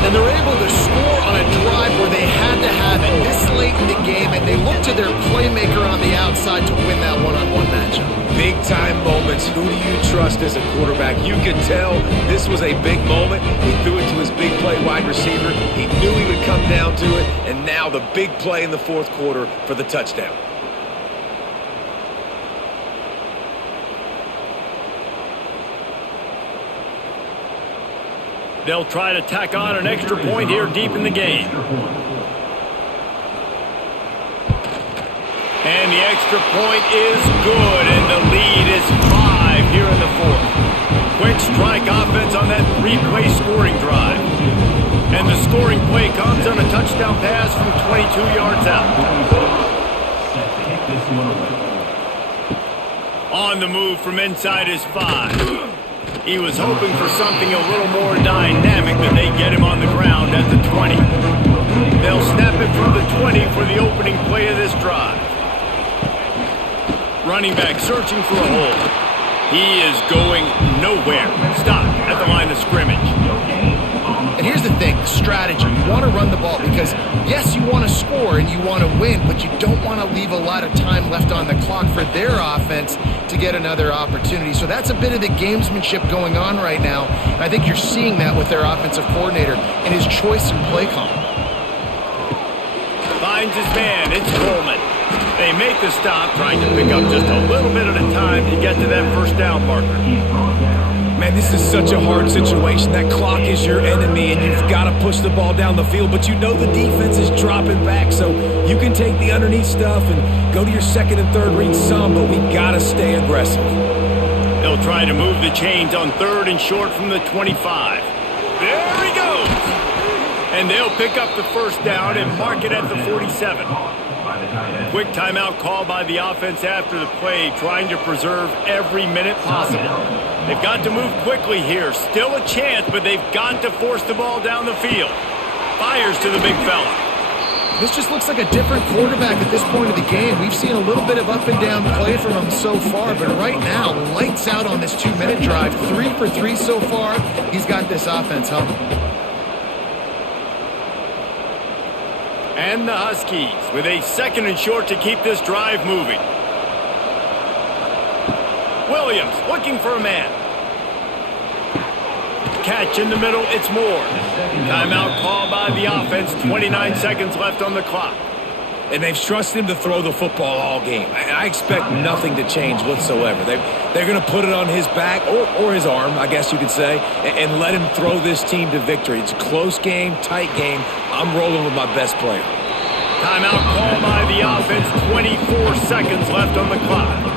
And they're able to score on a drive where they had to have it this late in the game, and they look to their playmaker on the outside to win that one-on-one matchup. Big-time moments. Who do you trust as a quarterback? You could tell this was a big moment. He threw it to his big play wide receiver. He knew he would come down to it, and now the big play in the fourth quarter for the touchdown. They'll try to tack on an extra point here deep in the game. And the extra point is good, and the lead is 5 here in the fourth. Quick strike offense on that 3-play scoring drive. And the scoring play comes on a touchdown pass from 22 yards out. On the move from inside his 5. He was hoping for something a little more dynamic, but they get him on the ground at the 20. They'll snap it from the 20 for the opening play of this drive. Running back searching for a hole. He is going nowhere. Stop at the line of scrimmage. And here's the thing, the strategy. You want to run the ball because, yes, you want to score and you want to win, but you don't want to leave a lot of time left on the clock for their offense to get another opportunity. So that's a bit of the gamesmanship going on right now. I think you're seeing that with their offensive coordinator and his choice in play call. Finds his man. It's Coleman. They make the stop, trying to pick up just a little bit at a time to get to that first down marker. Man, this is such a hard situation. That clock is your enemy, and you've got to push the ball down the field, but you know the defense is dropping back, so you can take the underneath stuff and go to your second and third read some, but we got to stay aggressive. They'll try to move the chains on 3rd and short from the 25. There he goes! And they'll pick up the first down and mark it at the 47. Quick timeout call by the offense after the play, trying to preserve every minute possible. They've got to move quickly here. Still a chance, but they've got to force the ball down the field. Fires to the big fella. This just looks like a different quarterback at this point of the game. We've seen a little bit of up and down play from him so far, but right now, lights out on this 2-minute drive. 3 for 3 so far. He's got this offense humming. And the Huskies with a 2nd and short to keep this drive moving. Williams looking for a man. Catch in the middle, it's Moore. Timeout call by the offense, 29 seconds left on the clock. And they've trusted him to throw the football all game. I expect nothing to change whatsoever. They're going to put it on his back, or his arm, I guess you could say, and let him throw this team to victory. It's a close game, tight game. I'm rolling with my best player. Timeout call by the offense, 24 seconds left on the clock.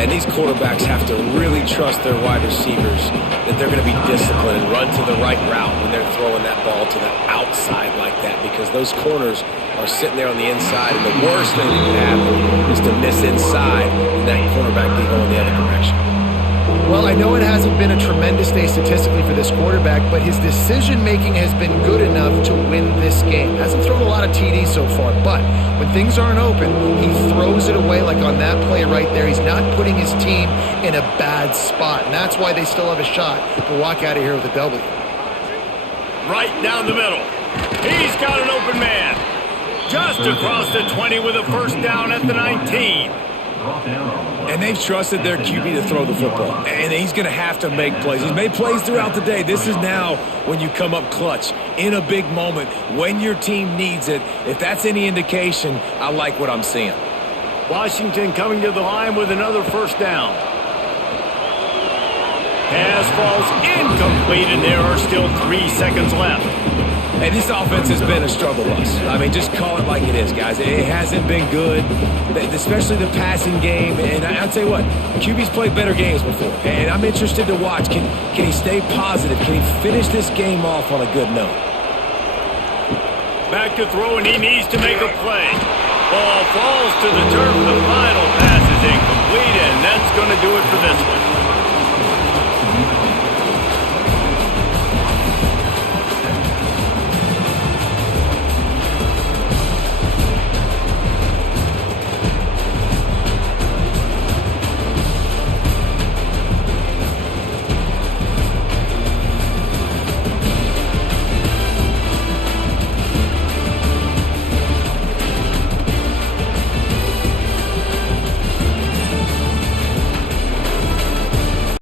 And these quarterbacks have to really trust their wide receivers that they're going to be disciplined and run to the right route when they're throwing that ball to the outside like that, because those corners are sitting there on the inside, and the worst thing that can happen is to miss inside and that cornerback be going the other direction. Well, I I know it hasn't been a tremendous day statistically for this quarterback, but his decision-making has been good enough to win this game. Hasn't thrown a lot of TDs so far, but when things aren't open, he throws it away like on that play right there. He's not putting his team in a bad spot, and that's why they still have a shot to walk out of here with a W. Right down the middle. He's got an open man. Just across the 20 with a first down at the 19. And they've trusted their QB to throw the football. And he's going to have to make plays. He's made plays throughout the day. This is now when you come up clutch in a big moment when your team needs it. If that's any indication, I like what I'm seeing. Washington coming to the line with another first down. Pass falls incomplete, and there are still 3 seconds left. Hey, this offense has been a struggle bus. I mean, just call it like it is, guys. It hasn't been good, especially the passing game. And I'll tell you what, QB's played better games before. And I'm interested to watch. Can he stay positive? Can he finish this game off on a good note? Back to throw, and he needs to make a play. Ball falls to the turf. The final pass is incomplete, and that's going to do it for this one.